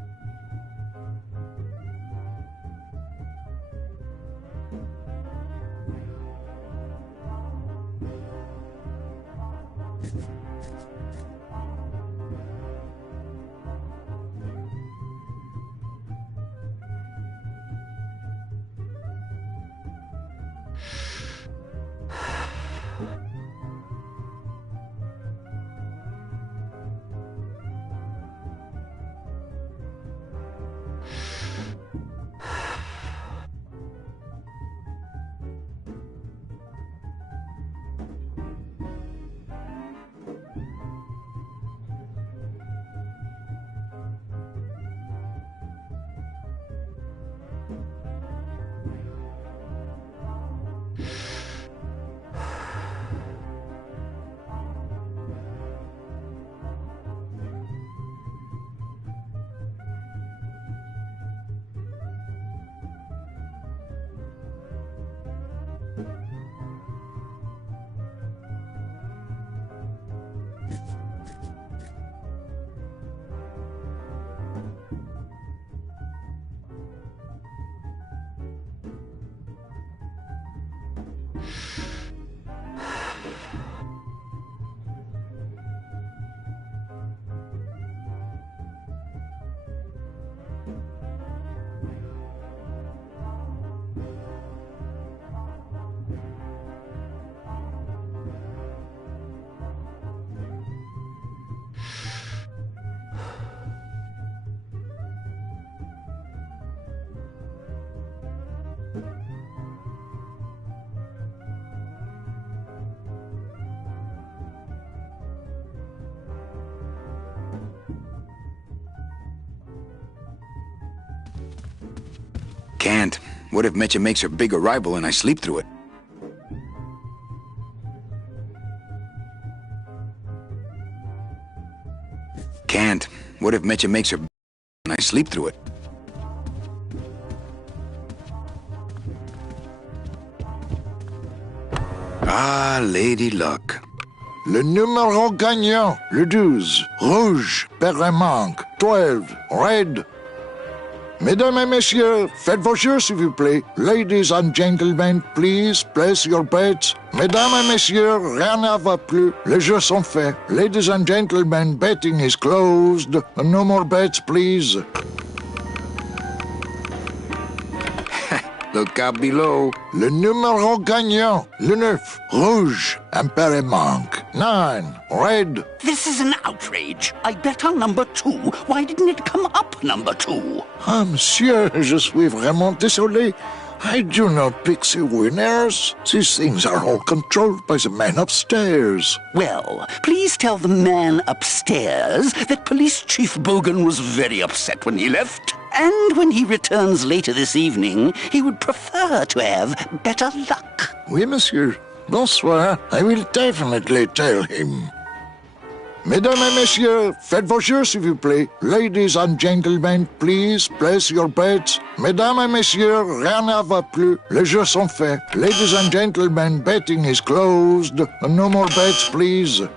Can't. What if Mecha makes her big arrival and I sleep through it? Can't. What if Mecha makes her and I sleep through it? Ah, Lady Luck. Le numéro gagnant, le 12, rouge, paire et manque, 12, red. Mesdames et messieurs, faites vos jeux s'il vous plaît. Ladies and gentlemen, please place your bets. Mesdames et messieurs, rien ne va plus. Les jeux sont faits. Ladies and gentlemen, betting is closed. No more bets, please. Look out below. Le numéro gagnant, le 9, rouge, impair et manque, 9, red. This is an outrage. I bet on number 2. Why didn't it come up number 2? Ah, monsieur, je suis vraiment désolé. I do not pick the winners. These things are all controlled by the man upstairs. Well, please tell the man upstairs that Police Chief Bogan was very upset when he left. And when he returns later this evening, he would prefer to have better luck. Oui, monsieur. Bonsoir. I will definitely tell him. Mesdames et messieurs, faites vos jeux s'il vous plaît. Ladies and gentlemen, please place your bets. Mesdames et messieurs, rien ne va plus. Les jeux sont faits. Ladies and gentlemen, betting is closed. No more bets, please.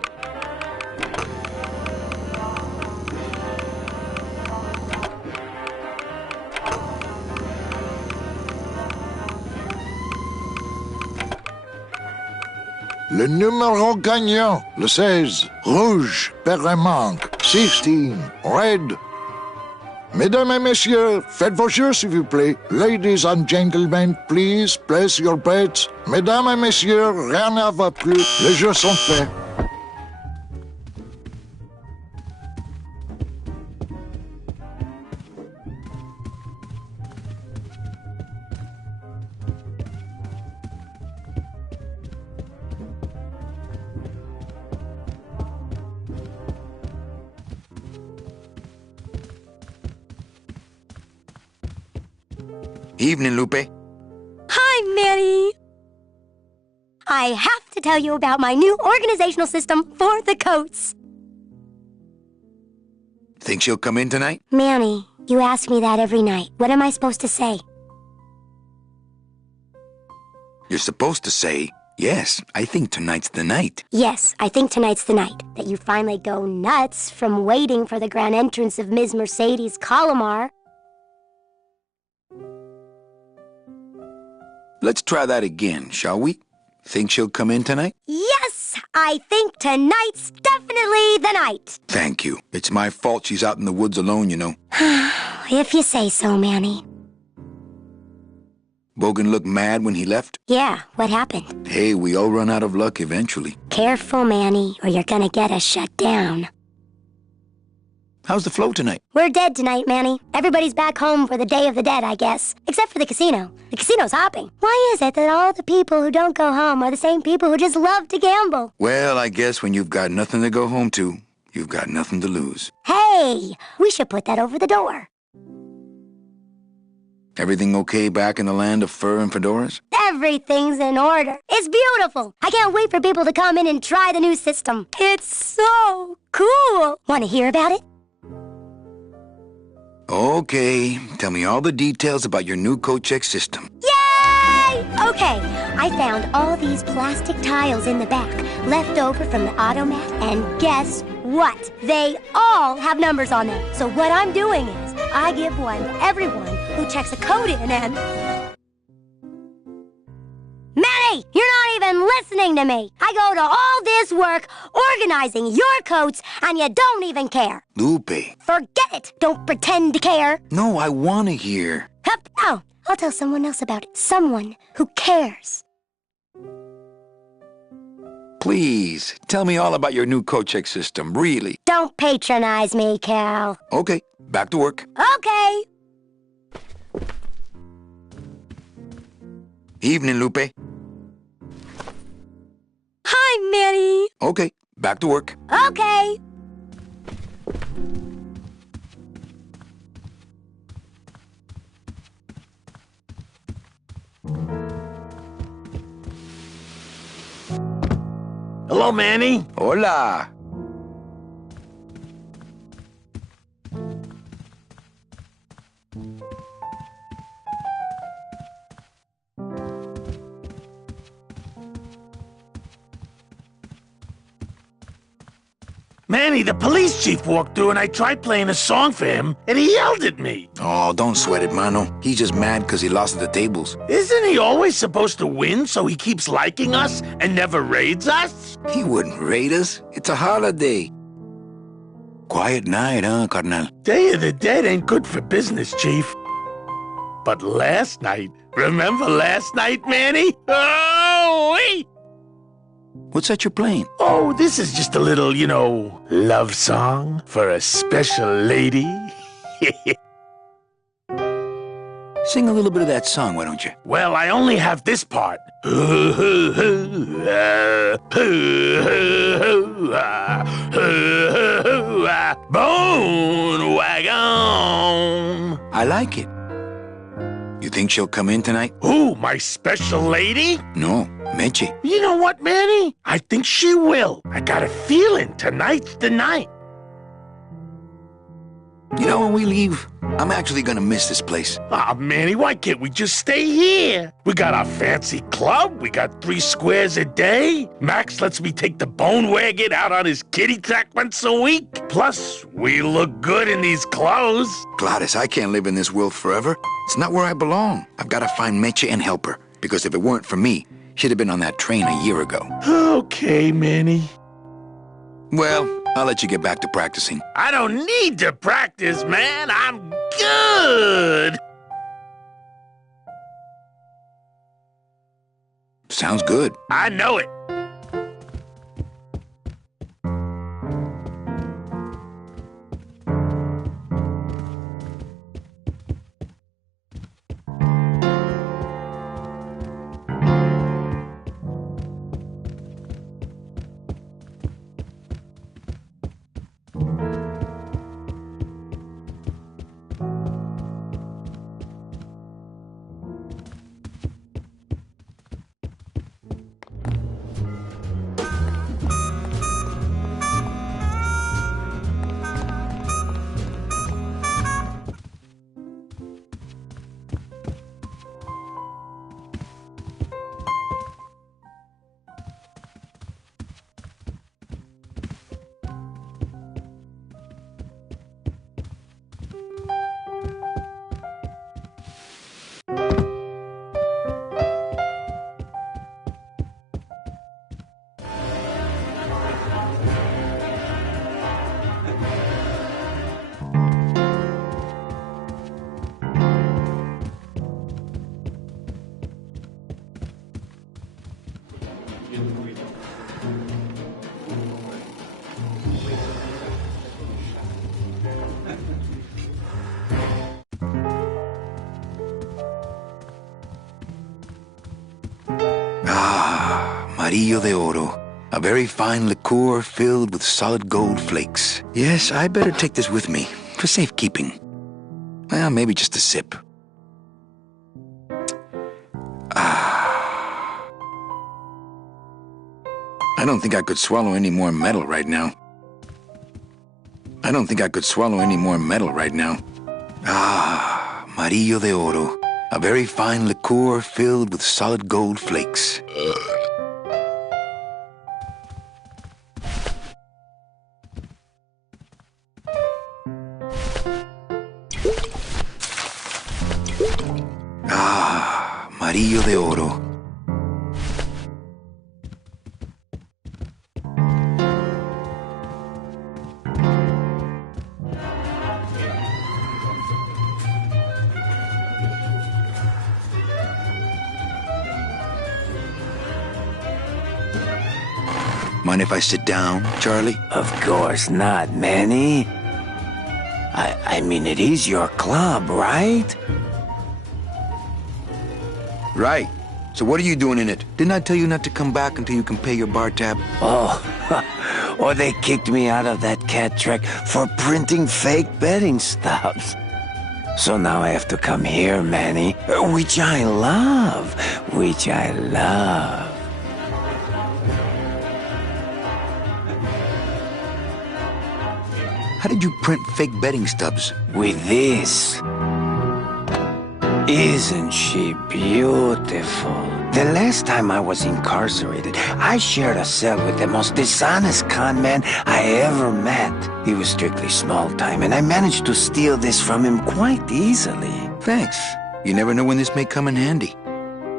Le numéro gagnant, le 16, rouge, paire et manque, 16, red. Mesdames et messieurs, faites vos jeux s'il vous plaît. Ladies and gentlemen, please place your bets. Mesdames et messieurs, rien ne va plus. Les jeux sont faits. Evening, Lupe. Hi, Manny. I have to tell you about my new organizational system for the coats. Think she'll come in tonight? Manny, you ask me that every night. What am I supposed to say? You're supposed to say, yes, I think tonight's the night. Yes, I think tonight's the night that you finally go nuts from waiting for the grand entrance of Ms. Mercedes Calamar. Let's try that again, shall we? Think she'll come in tonight? Yes, I think tonight's definitely the night. Thank you. It's my fault she's out in the woods alone, you know. If you say so, Manny. Bogan looked mad when he left? Yeah, what happened? Hey, we all run out of luck eventually. Careful, Manny, or you're gonna get us shut down. How's the flow tonight? We're dead tonight, Manny. Everybody's back home for the Day of the Dead, I guess. Except for the casino. The casino's hopping. Why is it that all the people who don't go home are the same people who just love to gamble? Well, I guess when you've got nothing to go home to, you've got nothing to lose. Hey, we should put that over the door. Everything okay back in the land of fur and fedoras? Everything's in order. It's beautiful. I can't wait for people to come in and try the new system. It's so cool. Want to hear about it? Okay, tell me all the details about your new coat check system. Yay! Okay, I found all these plastic tiles in the back, left over from the automat, and guess what? They all have numbers on them. So what I'm doing is, I give one to everyone who checks a code in and... Manny, you're not even listening to me. I go to all this work organizing your coats, and you don't even care. Lupe. Forget it. Don't pretend to care. No, I want to hear. Hup. Oh, I'll tell someone else about it. Someone who cares. Please, tell me all about your new coat check system, really. Don't patronize me, Cal. Okay, back to work. Okay. Evening, Lupe. Hi, Manny. Okay, back to work. Okay. Hello, Manny. Hola. Manny, the police chief walked through and I tried playing a song for him and he yelled at me. Oh, don't sweat it, mano. He's just mad because he lost at the tables. Isn't he always supposed to win so he keeps liking us and never raids us? He wouldn't raid us. It's a holiday. Quiet night, huh, carnal? Day of the Dead ain't good for business, Chief. But last night, remember last night, Manny? Oh, wait! What's that you're playing? Oh, this is just a little, love song for a special lady. Sing a little bit of that song, why don't you? Well, I only have this part. Bone wagon. I like it. You think she'll come in tonight? Who, my special lady? No, Meche. You know what, Manny? I think she will. I got a feeling tonight's the night. You know, when we leave, I'm actually gonna miss this place. Aw, Manny, why can't we just stay here? We got our fancy club, we got 3 squares a day. Max lets me take the bone wagon out on his kitty track once a week. Plus, we look good in these clothes. Gladys, I can't live in this world forever. It's not where I belong. I've gotta find Meche and help her. Because if it weren't for me, she'd have been on that train a year ago. Okay, Manny. Well, I'll let you get back to practicing. I don't need to practice, man. I'm good. Sounds good. I know it. Amarillo de Oro. A very fine liqueur filled with solid gold flakes. Yes, I better take this with me for safekeeping. Well, maybe just a sip. I don't think I could swallow any more metal right now. Amarillo de Oro. A very fine liqueur filled with solid gold flakes. Amarillo de Oro. Mind if I sit down, Charlie? Of course not, Manny. I mean, it is your club, right? Right. So what are you doing in it? Didn't I tell you not to come back until you can pay your bar tab? Oh, or they kicked me out of that cat track for printing fake betting stubs. So now I have to come here, Manny, which I love. How did you print fake betting stubs? With this. Isn't she beautiful? The last time I was incarcerated, I shared a cell with the most dishonest con man I ever met. He was strictly small time, and I managed to steal this from him quite easily. Thanks. You never know when this may come in handy.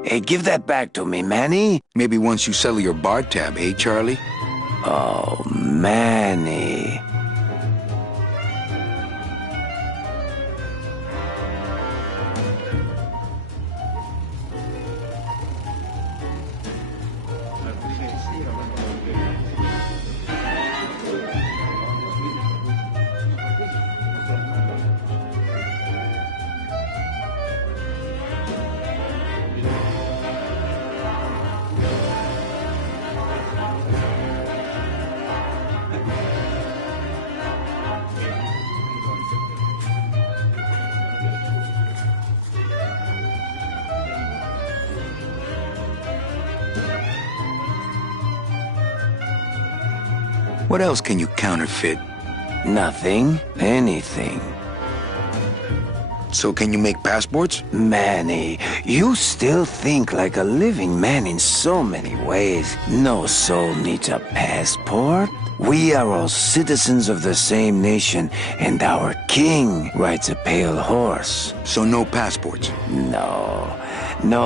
Hey, give that back to me, Manny. Maybe once you settle your bar tab, eh, Charlie? Oh, Manny. What else can you counterfeit? Nothing. Anything. So can you make passports? Manny, you still think like a living man in so many ways. No soul needs a passport. We are all citizens of the same nation, and our king rides a pale horse. So no passports? No,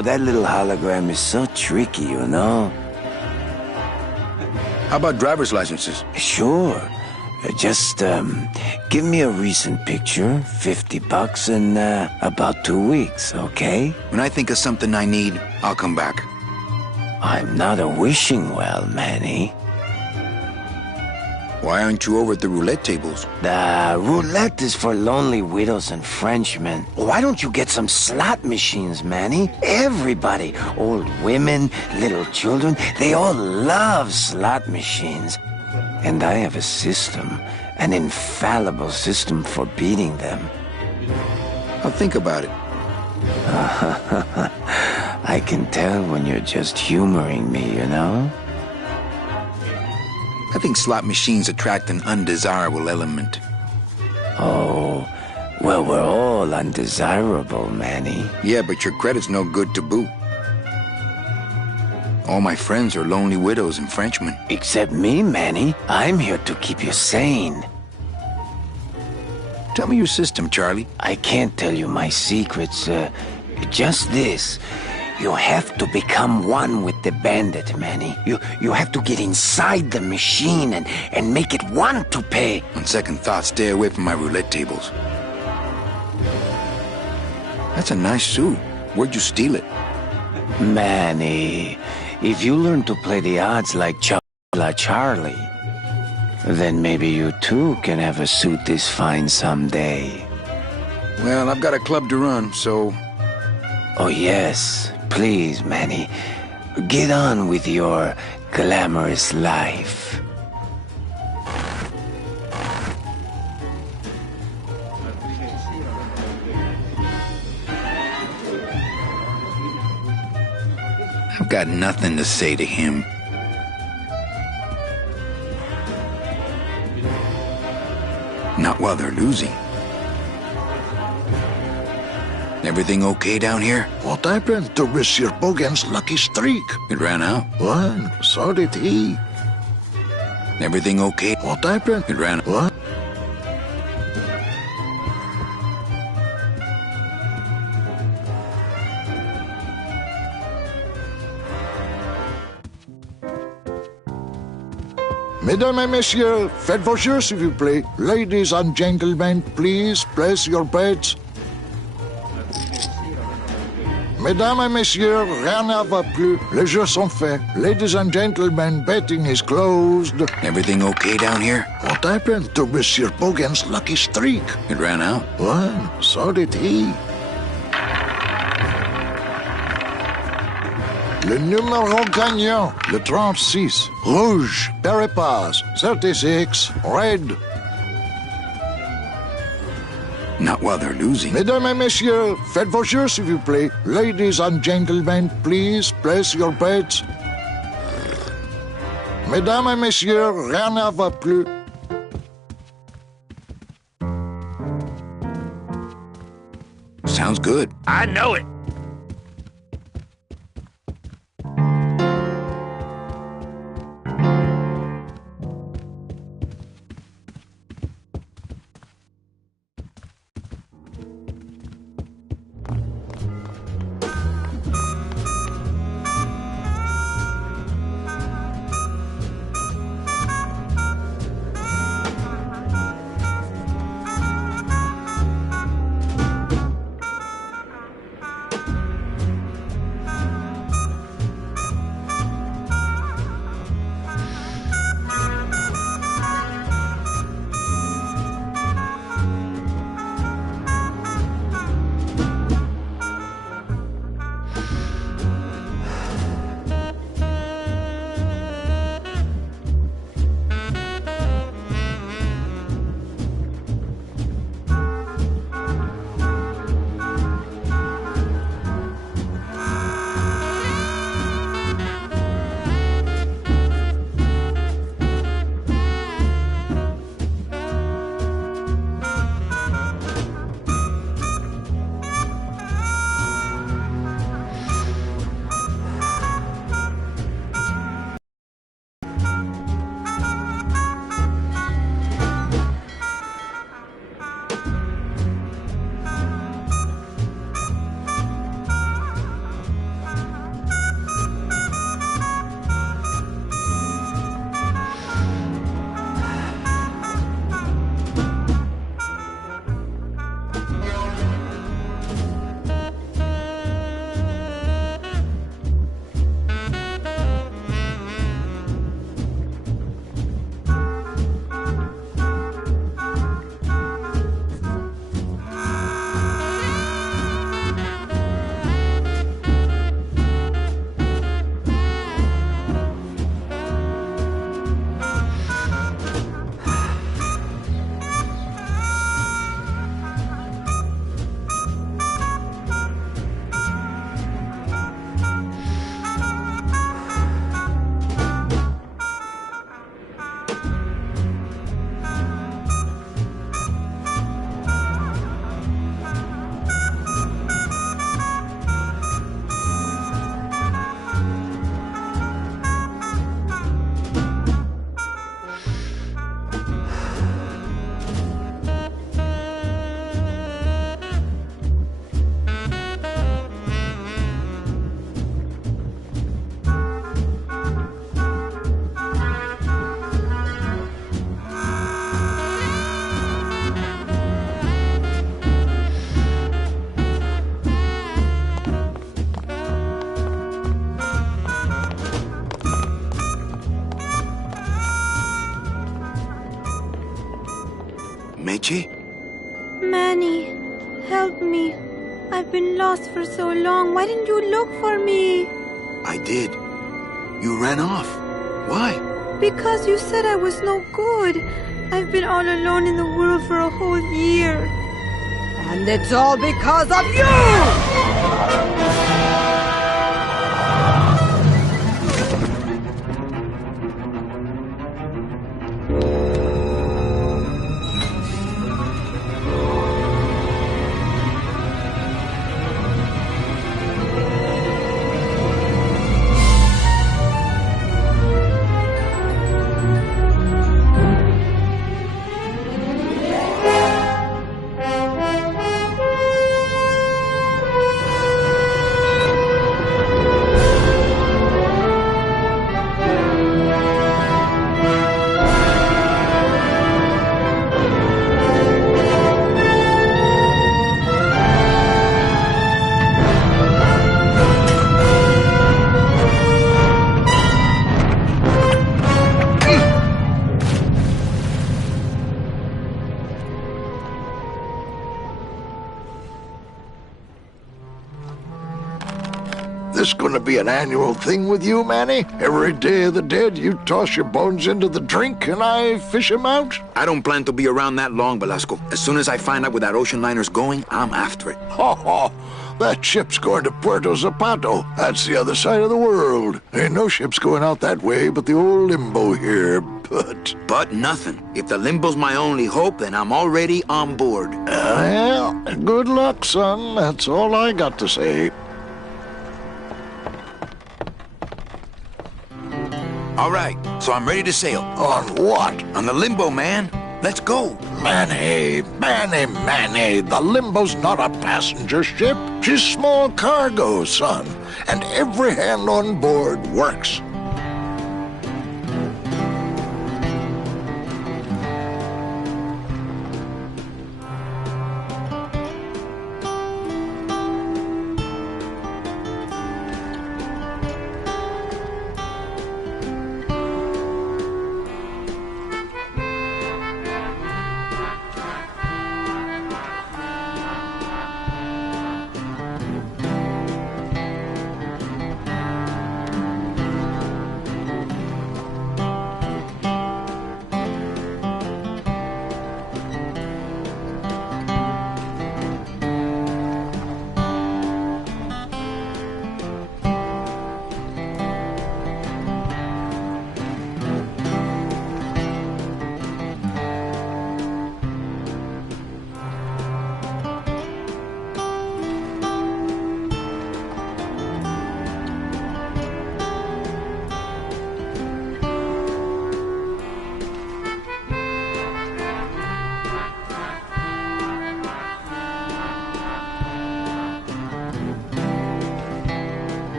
that little hologram is so tricky, you know? How about driver's licenses? Sure. Just, give me a recent picture, $50 in, about 2 weeks, okay? When I think of something I need, I'll come back. I'm not a wishing well, Manny. Why aren't you over at the roulette tables? The roulette is for lonely widows and Frenchmen. Why don't you get some slot machines, Manny? Everybody, old women, little children, they all love slot machines. And I have a system, an infallible system for beating them. I'll think about it. I can tell when you're just humoring me, you know? I think slot machines attract an undesirable element. Oh, well, we're all undesirable, Manny. Yeah, but your credit's no good to boot. All my friends are lonely widows and Frenchmen. Except me, Manny. I'm here to keep you sane. Tell me your system, Charlie. I can't tell you my secrets, just this. You have to become one with the bandit, Manny. You have to get inside the machine and make it want to pay. On second thought, stay away from my roulette tables. That's a nice suit. Where'd you steal it? Manny, if you learn to play the odds like Charlie, then maybe you too can have a suit this fine someday. Well, I've got a club to run, so... Oh yes, please, Manny. Get on with your glamorous life. I've got nothing to say to him. Not while they're losing. Everything okay down here? What happened to Monsieur Bogan's lucky streak? It ran out. Well, so did he. Everything okay? What happened? It ran out. What? Mesdames et messieurs, faites vos jeux s'il vous plaît. Ladies and gentlemen, please place your bets. Mesdames et messieurs, rien ne va plus. Les jeux sont faits. Ladies and gentlemen, betting is closed. Everything okay down here? What happened to Monsieur Bogan's lucky streak? It ran out. Well, so did he. Le numéro gagnant, le 36. Rouge, Peripass, 36, red. Not while they're losing. Mesdames et messieurs, faites vos jeux s'il vous plaît. Ladies and gentlemen, please place your bets. Mesdames et messieurs, rien ne va plus. Sounds good. I know it. Meche? Manny, help me. I've been lost for so long. Why didn't you look for me? I did. You ran off. Why? Because you said I was no good. I've been all alone in the world for a whole year. And it's all because of you! This gonna be an annual thing with you, Manny? Every Day of the Dead, you toss your bones into the drink and I fish 'em out? I don't plan to be around that long, Velasco. As soon as I find out where that ocean liner's going, I'm after it. Ho ho! That ship's going to Puerto Zapato. That's the other side of the world. Ain't no ships going out that way but the old limbo here. But Nothing. If the limbo's my only hope, then I'm already on board. well, good luck, son. That's all I got to say. All right, so I'm ready to sail. On what? On the limbo, man. Let's go. Manny, the Limbo's not a passenger ship. She's small cargo, son. And every hand on board works.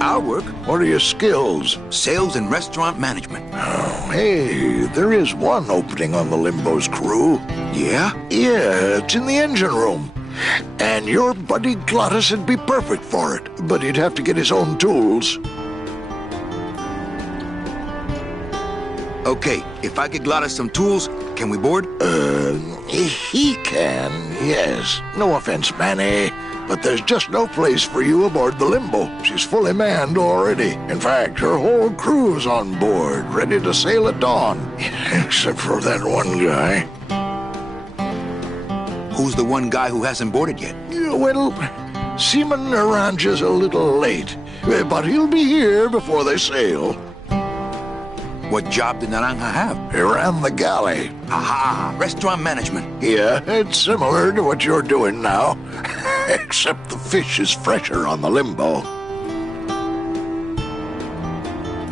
Our work? What are your skills? Sales and restaurant management. Oh, hey, there is one opening on the Limbo's crew. Yeah? Yeah, it's in the engine room. And your buddy Glottis would be perfect for it, but he'd have to get his own tools. Okay, if I get Glottis some tools, can we board? He can, yes. No offense, Manny, but there's just no place for you aboard the Limbo. She's fully manned already. In fact, her whole crew's on board, ready to sail at dawn. Except for that one guy. Who's the one guy who hasn't boarded yet? Yeah, well, Seaman Naranja's a little late, but he'll be here before they sail. What job did Naranja have? He ran the galley. Aha! Restaurant management. Yeah, it's similar to what you're doing now, except the fish is fresher on the Limbo.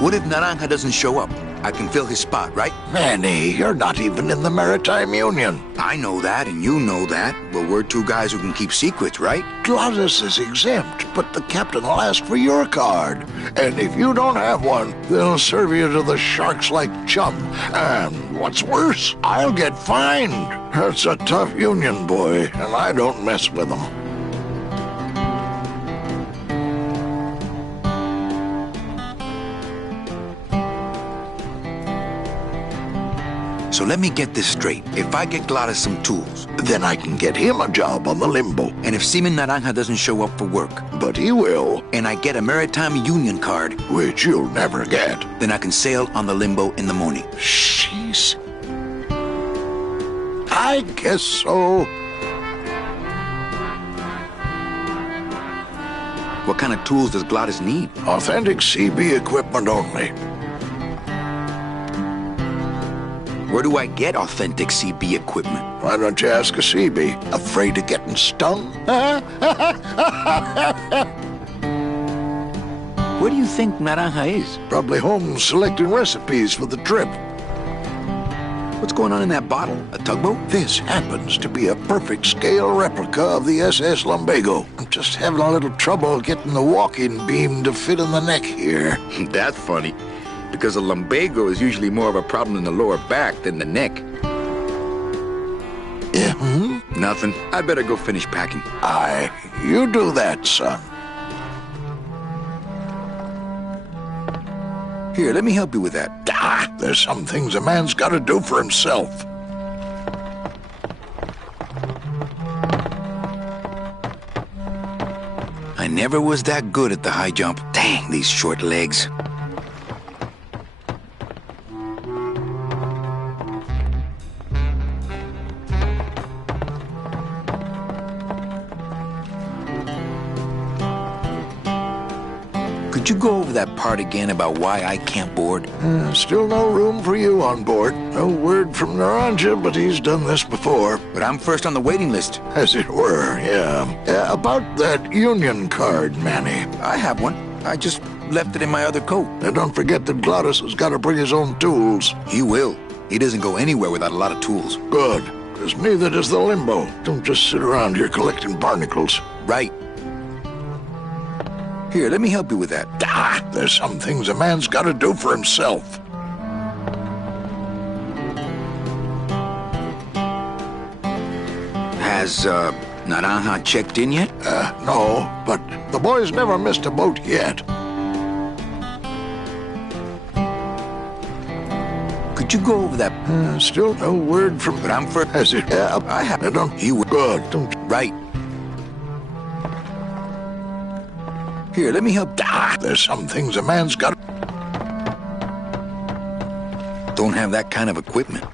What if Naranja doesn't show up? I can fill his spot, right? Manny, you're not even in the Maritime Union. I know that, and you know that, but we're two guys who can keep secrets, right? Glottis is exempt, but the captain will ask for your card. And if you don't have one, they'll serve you to the sharks like chum. And what's worse, I'll get fined. That's a tough union, boy, and I don't mess with them. So let me get this straight. If I get Glottis some tools, Then I can get him a job on the Limbo. and if Seaman Naranja doesn't show up for work, But he will, and I get a Maritime Union card, which you'll never get. then I can sail on the Limbo in the morning. Jeez. I guess so. What kind of tools does Glottis need? Authentic CB equipment only. Where do I get authentic CB equipment? Why don't you ask a CB? Afraid of getting stung? Where do you think Naranja is? Probably home selecting recipes for the trip. What's going on in that bottle? A tugboat? This happens to be a perfect scale replica of the SS Lumbago. I'm just having a little trouble getting the walking beam to fit in the neck here. That's funny, because a lumbago is usually more of a problem in the lower back than the neck. Yeah, Nothing. I better go finish packing. Aye, you do that, son. Here, let me help you with that. There's some things a man's got to do for himself. I never was that good at the high jump. Dang, these short legs. Could you go over that part again about why I can't board? Still no room for you on board. No word from Naranja, but he's done this before. But I'm first on the waiting list. As it were, yeah. About that union card, Manny. I have one. I just left it in my other coat. Now don't forget that Glottis has got to bring his own tools. He will. He doesn't go anywhere without a lot of tools. Good, because neither does the Limbo. Don't just sit around here collecting barnacles. Right. Here, let me help you with that. There's some things a man's got to do for himself. Has, Naranja checked in yet? No, but the boy's never missed a boat yet. Could you go over that? Still no word from... But I'm first. As it... I have... Don't... He will. Good. Don't... Right. Here, let me help. There's some things a man's got... Don't have that kind of equipment.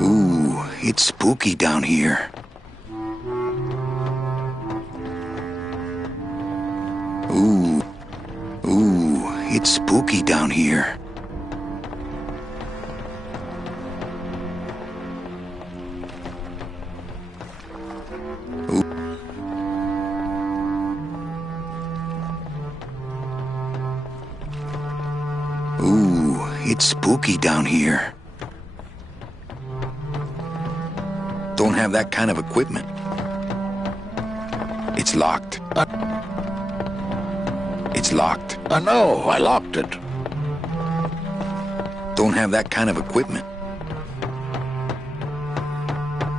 Ooh, it's spooky down here. Ooh, it's spooky down here. Ooh, it's spooky down here. Don't have that kind of equipment. It's locked. It's locked. I know, I locked it. Don't have that kind of equipment.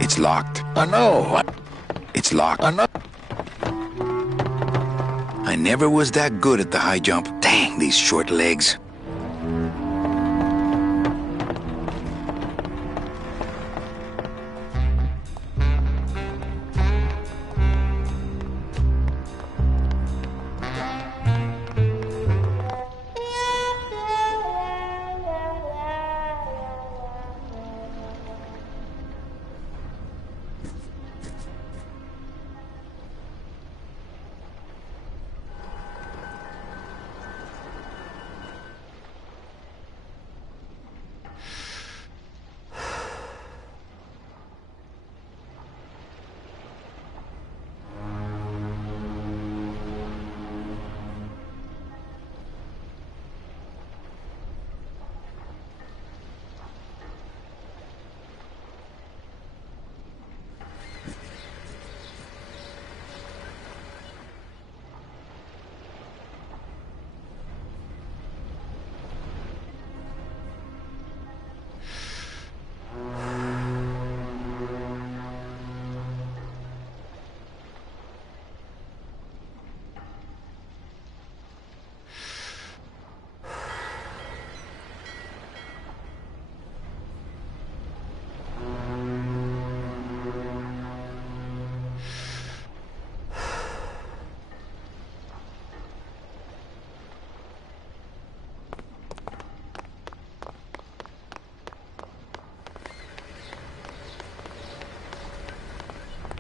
It's locked. I know. It's locked. I know. I never was that good at the high jump. Dang, these short legs.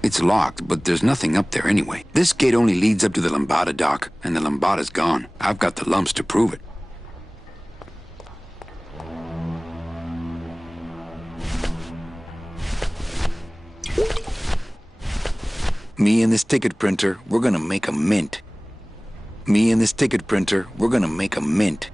It's locked, but there's nothing up there anyway. This gate only leads up to the Lambada dock, and the Lambada's gone. I've got the lumps to prove it. Me and this ticket printer, we're gonna make a mint. Me and this ticket printer, we're gonna make a mint.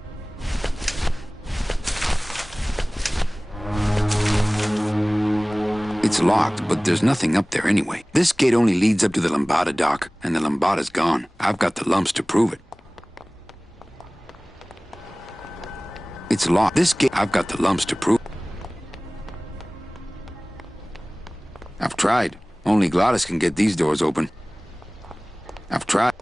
It's locked, but there's nothing up there anyway. This gate only leads up to the Lambada dock, and the Lambada's gone. I've got the lumps to prove it. It's locked. This gate, I've got the lumps to prove. I've tried. Only Glottis can get these doors open. I've tried.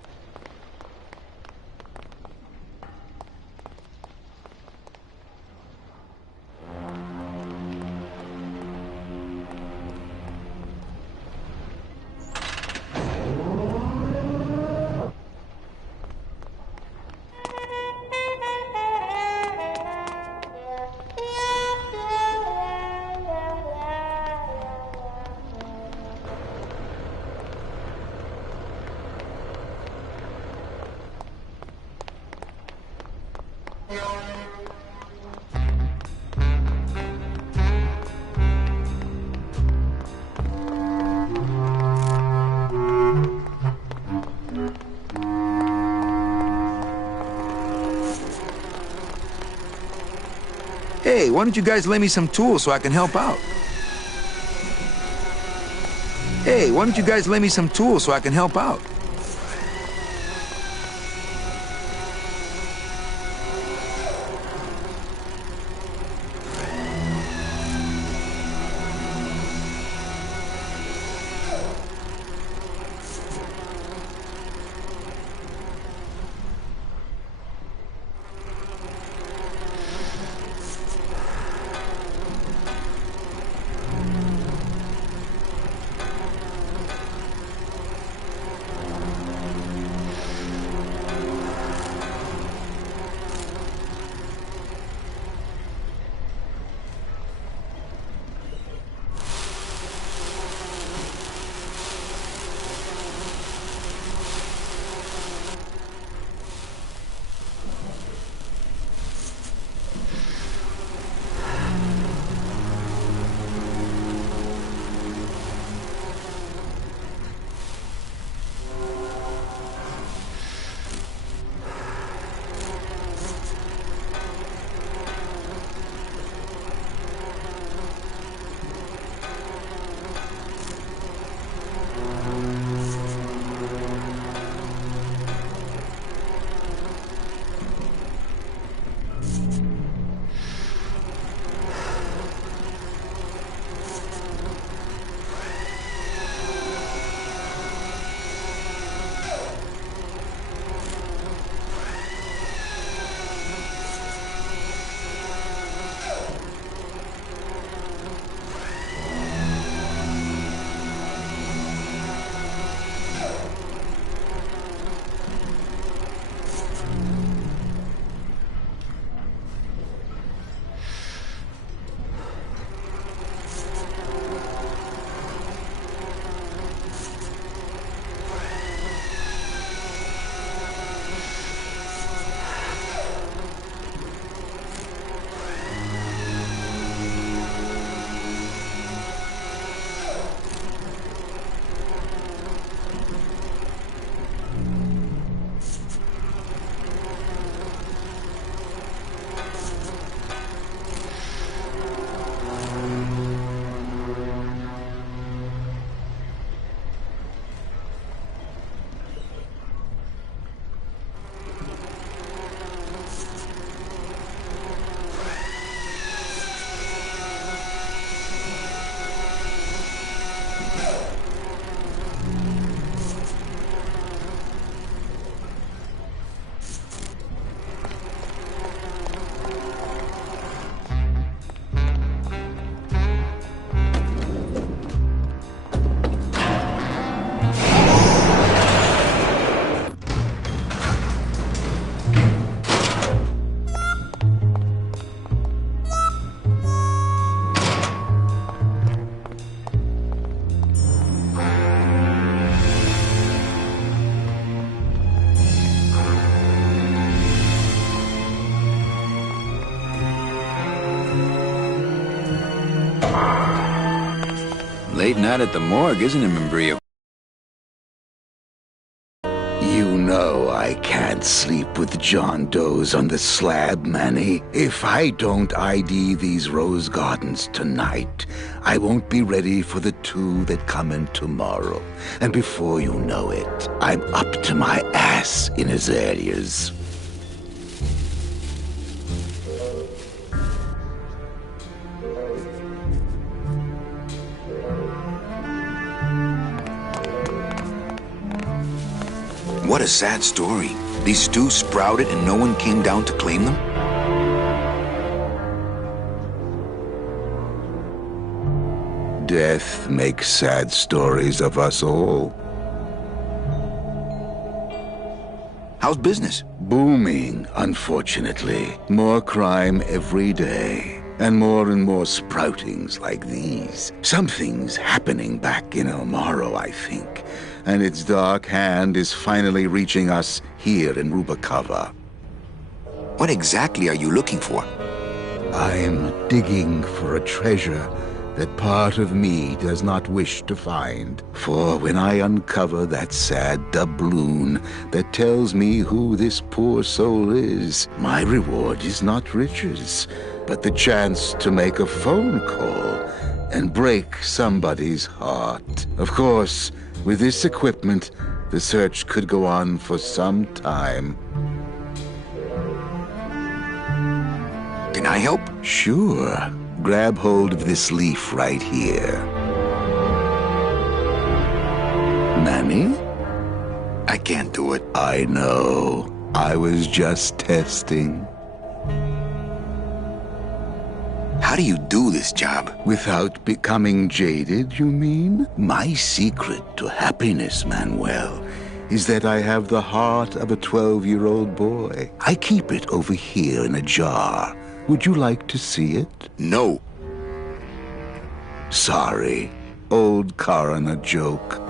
Hey, why don't you guys lend me some tools so I can help out? Hey, why don't you guys lend me some tools so I can help out? Late night at the morgue, isn't it, Membrillo? You know I can't sleep with John Doe's on the slab, Manny. If I don't ID these rose gardens tonight, I won't be ready for the two that come in tomorrow. And before you know it, I'm up to my ass in azaleas. What a sad story. These stews sprouted and no one came down to claim them? Death makes sad stories of us all. How's business? Booming, unfortunately. More crime every day. And more sproutings like these. Something's happening back in El Morro, I think. And its dark hand is finally reaching us here in Rubacava. What exactly are you looking for? I'm digging for a treasure that part of me does not wish to find. For when I uncover that sad doubloon that tells me who this poor soul is, my reward is not riches, but the chance to make a phone call and break somebody's heart. Of course, with this equipment, the search could go on for some time. Can I help? Sure. Grab hold of this leaf right here. Manny? I can't do it. I know. I was just testing. How do you do this job? Without becoming jaded, you mean? My secret to happiness, Manuel, is that I have the heart of a 12-year-old boy. I keep it over here in a jar. Would you like to see it? No. Sorry. Old coroner joke.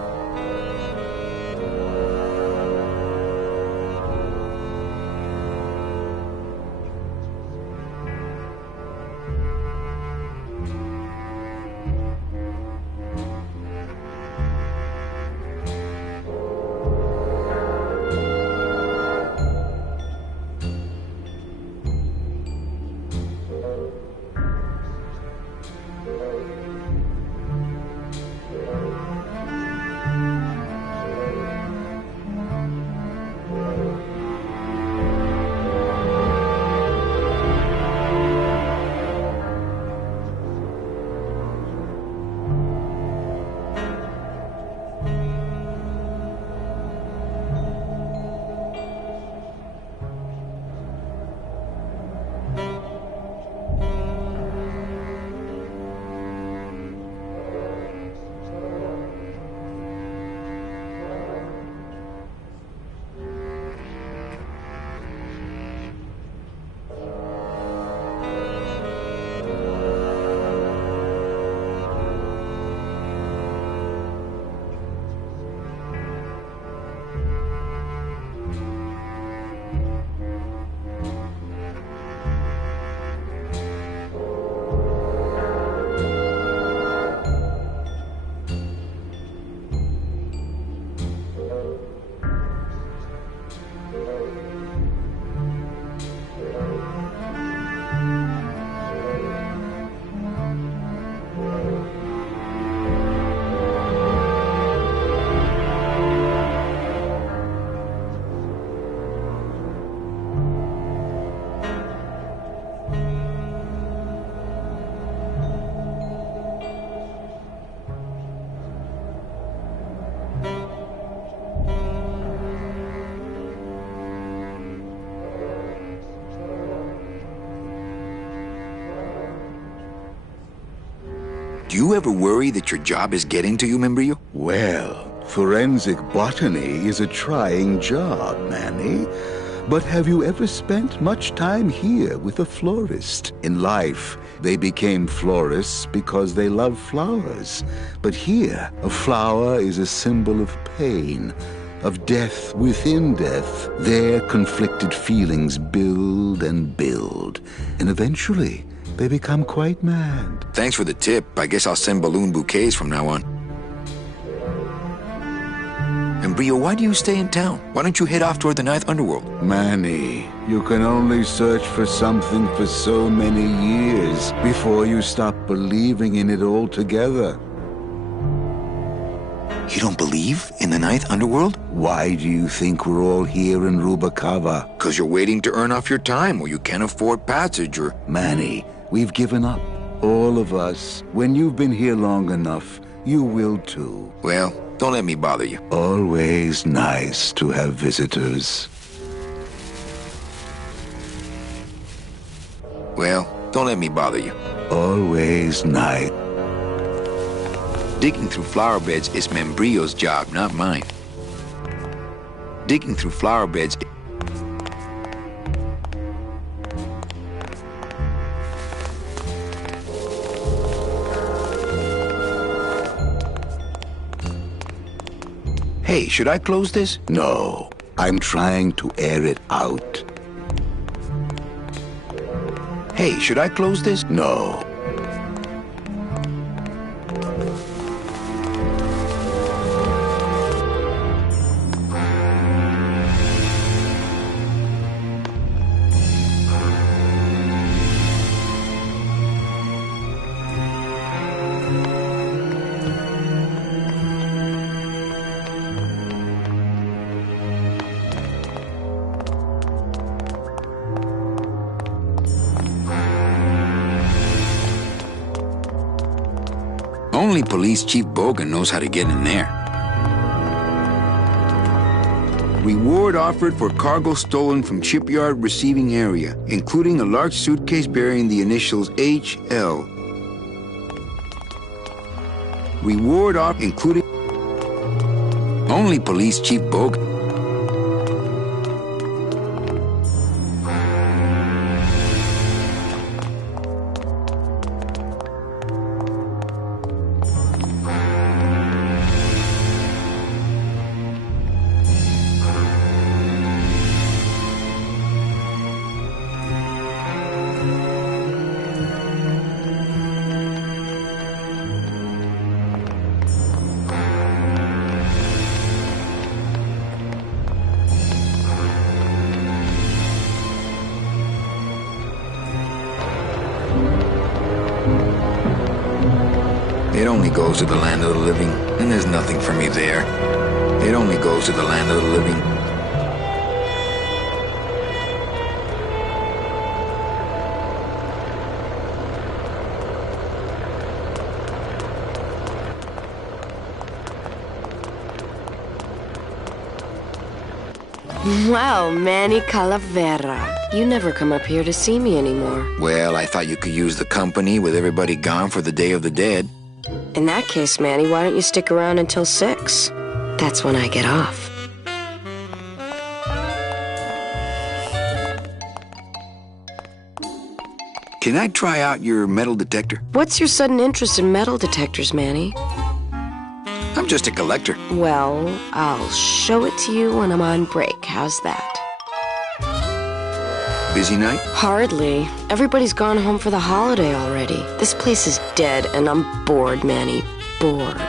Do you ever worry that your job is getting to you, Membrillo? Well, forensic botany is a trying job, Manny. But have you ever spent much time here with a florist? In life, they became florists because they love flowers. But here, a flower is a symbol of pain, of death within death. Their conflicted feelings build and build, and eventually, they become quite mad. Thanks for the tip. I guess I'll send balloon bouquets from now on. Membrillo, why do you stay in town? Why don't you head off toward the Ninth Underworld? Manny, you can only search for something for so many years before you stop believing in it altogether. You don't believe in the Ninth Underworld? Why do you think we're all here in Rubacava? Because you're waiting to earn off your time, or you can't afford passage, or... Manny, we've given up. All of us. When you've been here long enough, you will too. Well, don't let me bother you. Always nice to have visitors. Well, don't let me bother you. Always nice. Digging through flower beds is Membrillo's job, not mine. Digging through flower beds... Hey, should I close this? No, I'm trying to air it out. Hey, should I close this? No. Only Police Chief Bogan knows how to get in there. Reward offered for cargo stolen from shipyard receiving area, including a large suitcase bearing the initials HL. Reward offered including... Only Police Chief Bogan. It only goes to the land of the living, and there's nothing for me there. It only goes to the land of the living. Well, Manny Calavereo, you never come up here to see me anymore. Well, I thought you could use the company with everybody gone for the Day of the Dead. In that case, Manny, why don't you stick around until 6? That's when I get off. Can I try out your metal detector? What's your sudden interest in metal detectors, Manny? I'm just a collector. Well, I'll show it to you when I'm on break. How's that? Busy night? Hardly. Everybody's gone home for the holiday already. This place is dead, and I'm bored, Manny. Bored.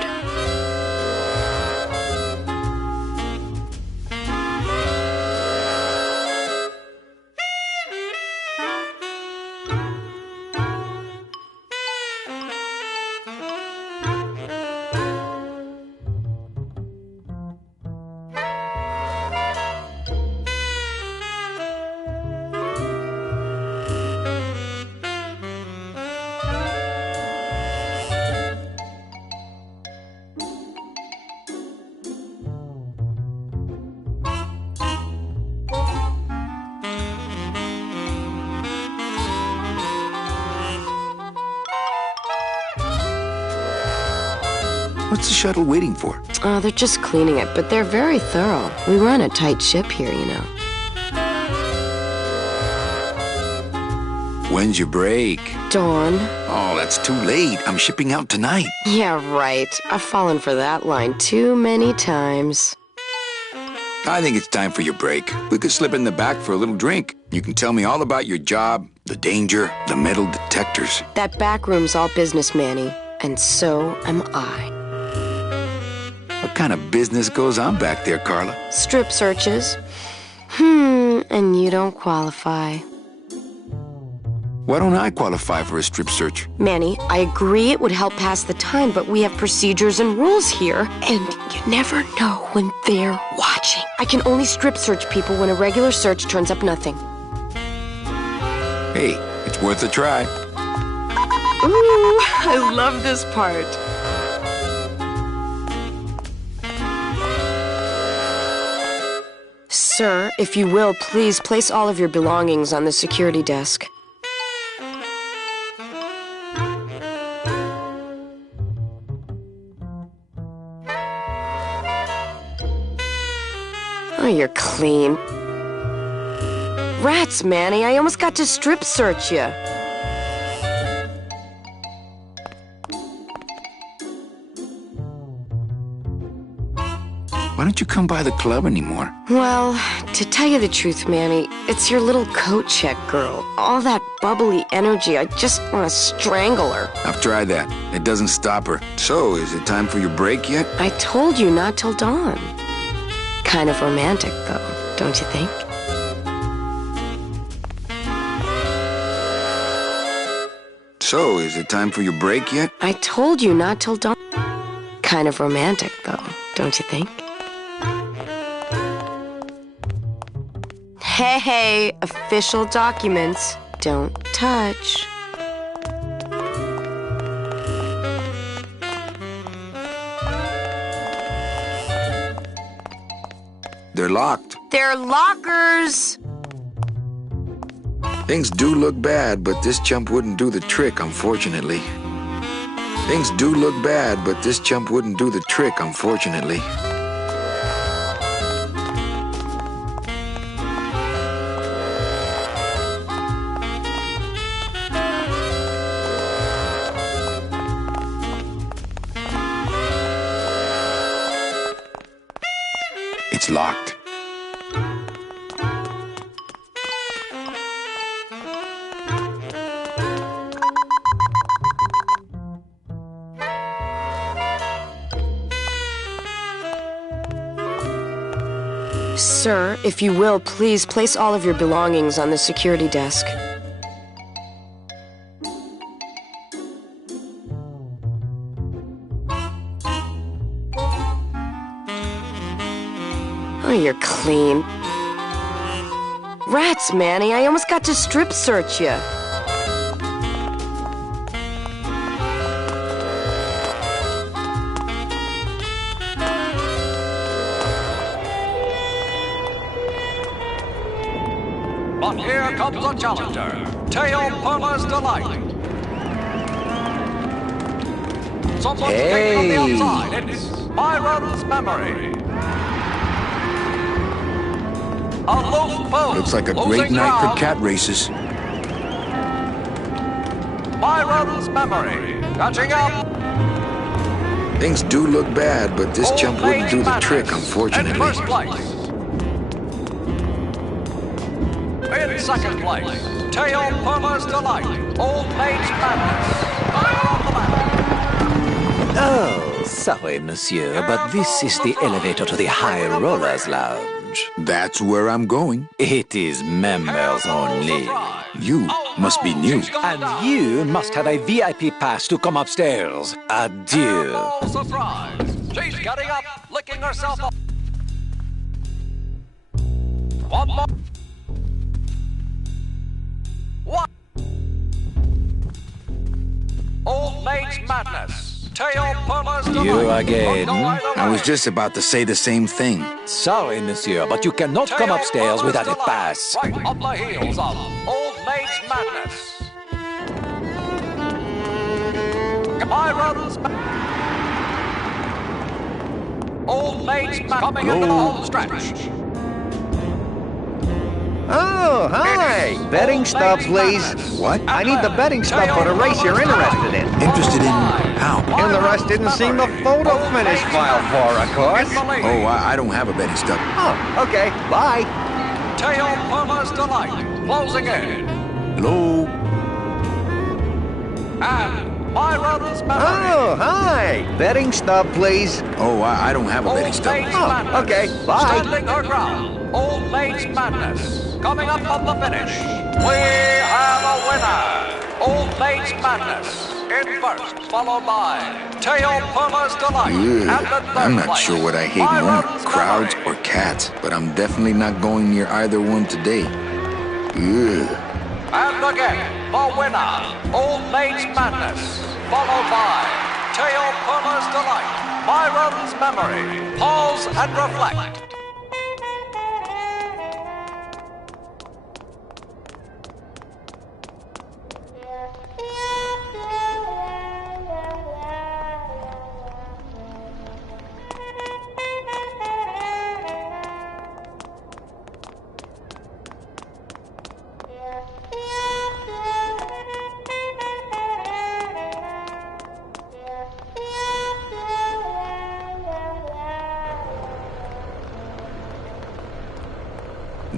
What's the shuttle waiting for? Oh, they're just cleaning it, but they're very thorough. We run a tight ship here, you know. When's your break? Dawn. Oh, that's too late. I'm shipping out tonight. Yeah, right. I've fallen for that line too many times. I think it's time for your break. We could slip in the back for a little drink. You can tell me all about your job, the danger, the metal detectors. That back room's all business, Manny. And so am I. What kind of business goes on back there, Carla? Strip searches. And you don't qualify. Why don't I qualify for a strip search? Manny, I agree it would help pass the time, but we have procedures and rules here, and you never know when they're watching. I can only strip search people when a regular search turns up nothing. Hey, it's worth a try. Ooh, I love this part. Sir, if you will, please place all of your belongings on the security desk. Oh, you're clean. Rats, Manny, I almost got to strip search you. What Why don't you come by the club anymore? Well, to tell you the truth, Manny, it's your little coat check girl. All that bubbly energy, I just want to strangle her. I've tried that. It doesn't stop her. So, is it time for your break yet? I told you not till dawn. Kind of romantic, though, don't you think? So, is it time for your break yet? I told you not till dawn. Kind of romantic, though, don't you think? Hey, official documents. Don't touch. They're locked. They're lockers! Things do look bad, but this chump wouldn't do the trick, unfortunately. Things do look bad, but this chump wouldn't do the trick, unfortunately. It's locked. Sir, if you will, please place all of your belongings on the security desk. Oh, you're clean. Rats, Manny, I almost got to strip search you. But here comes a challenger, Teo Perla's Delight. Someone's taking on the outside. It's Byron's Memory. A loaf foe. Looks like a great night for cat races. Byron's Memory. Catching up. Things do look bad, but this chump wouldn't do the trick, unfortunately. In first place. In second place, Teo Perla's Delight. Old Maid's Madness. Fire on the map. Oh, sorry, monsieur, but this is the elevator to the High Rollers Lounge. That's where I'm going. It is members only. You must be new. And you must have a VIP pass to come upstairs. Adieu. Surprise! She's getting up, licking herself up. One more. What? Old Maid's Madness. Teo Perla's Delight. You again. I was just about to say the same thing. Sorry, monsieur, but you cannot come upstairs without a pass. Right on the heels of Old Maid's Madness. Byron's Old Maid's Madness coming into the home stretch. Oh, hi! Betting stub, please. What? I need the betting stub for the race you're interested in. Interested in how? And the rest didn't seem to photo finish file for, of course. Oh, I don't have a betting stub. Oh, okay. Bye. Teo Perla's Delight closing in. Hello? And Byron's Memory. Oh, hi! Betting stub, please. Oh, I don't have a betting Old stub. Maid's Oh, Madness. okay. Bye. Standing her ground. Old Maid's Madness. Coming up on the finish. We have a winner. Old Maid's Madness. In first, followed by Teo Perla's Delight. Ugh, At the third I'm not place, sure what I hate more, Byron's crowds Memory. or cats, but I'm definitely not going near either one today. Ugh. And again, the winner, Old Maid's Madness, followed by Teo Perla's Delight, Byron's Memory. Pause and reflect.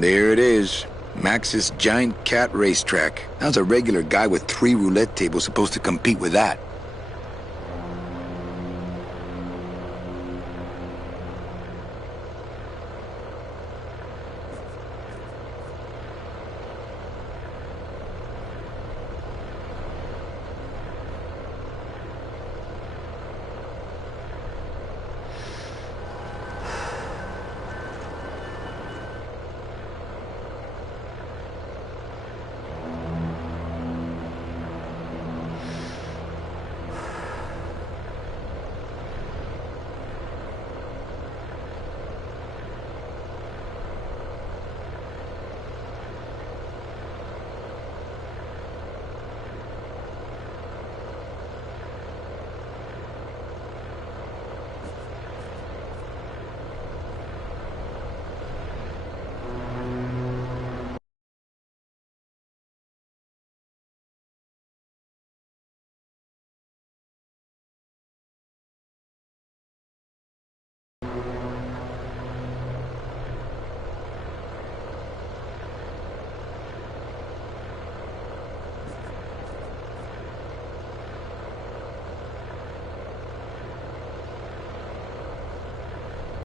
There it is. Max's Giant Cat Racetrack. How's a regular guy with 3 roulette tables supposed to compete with that?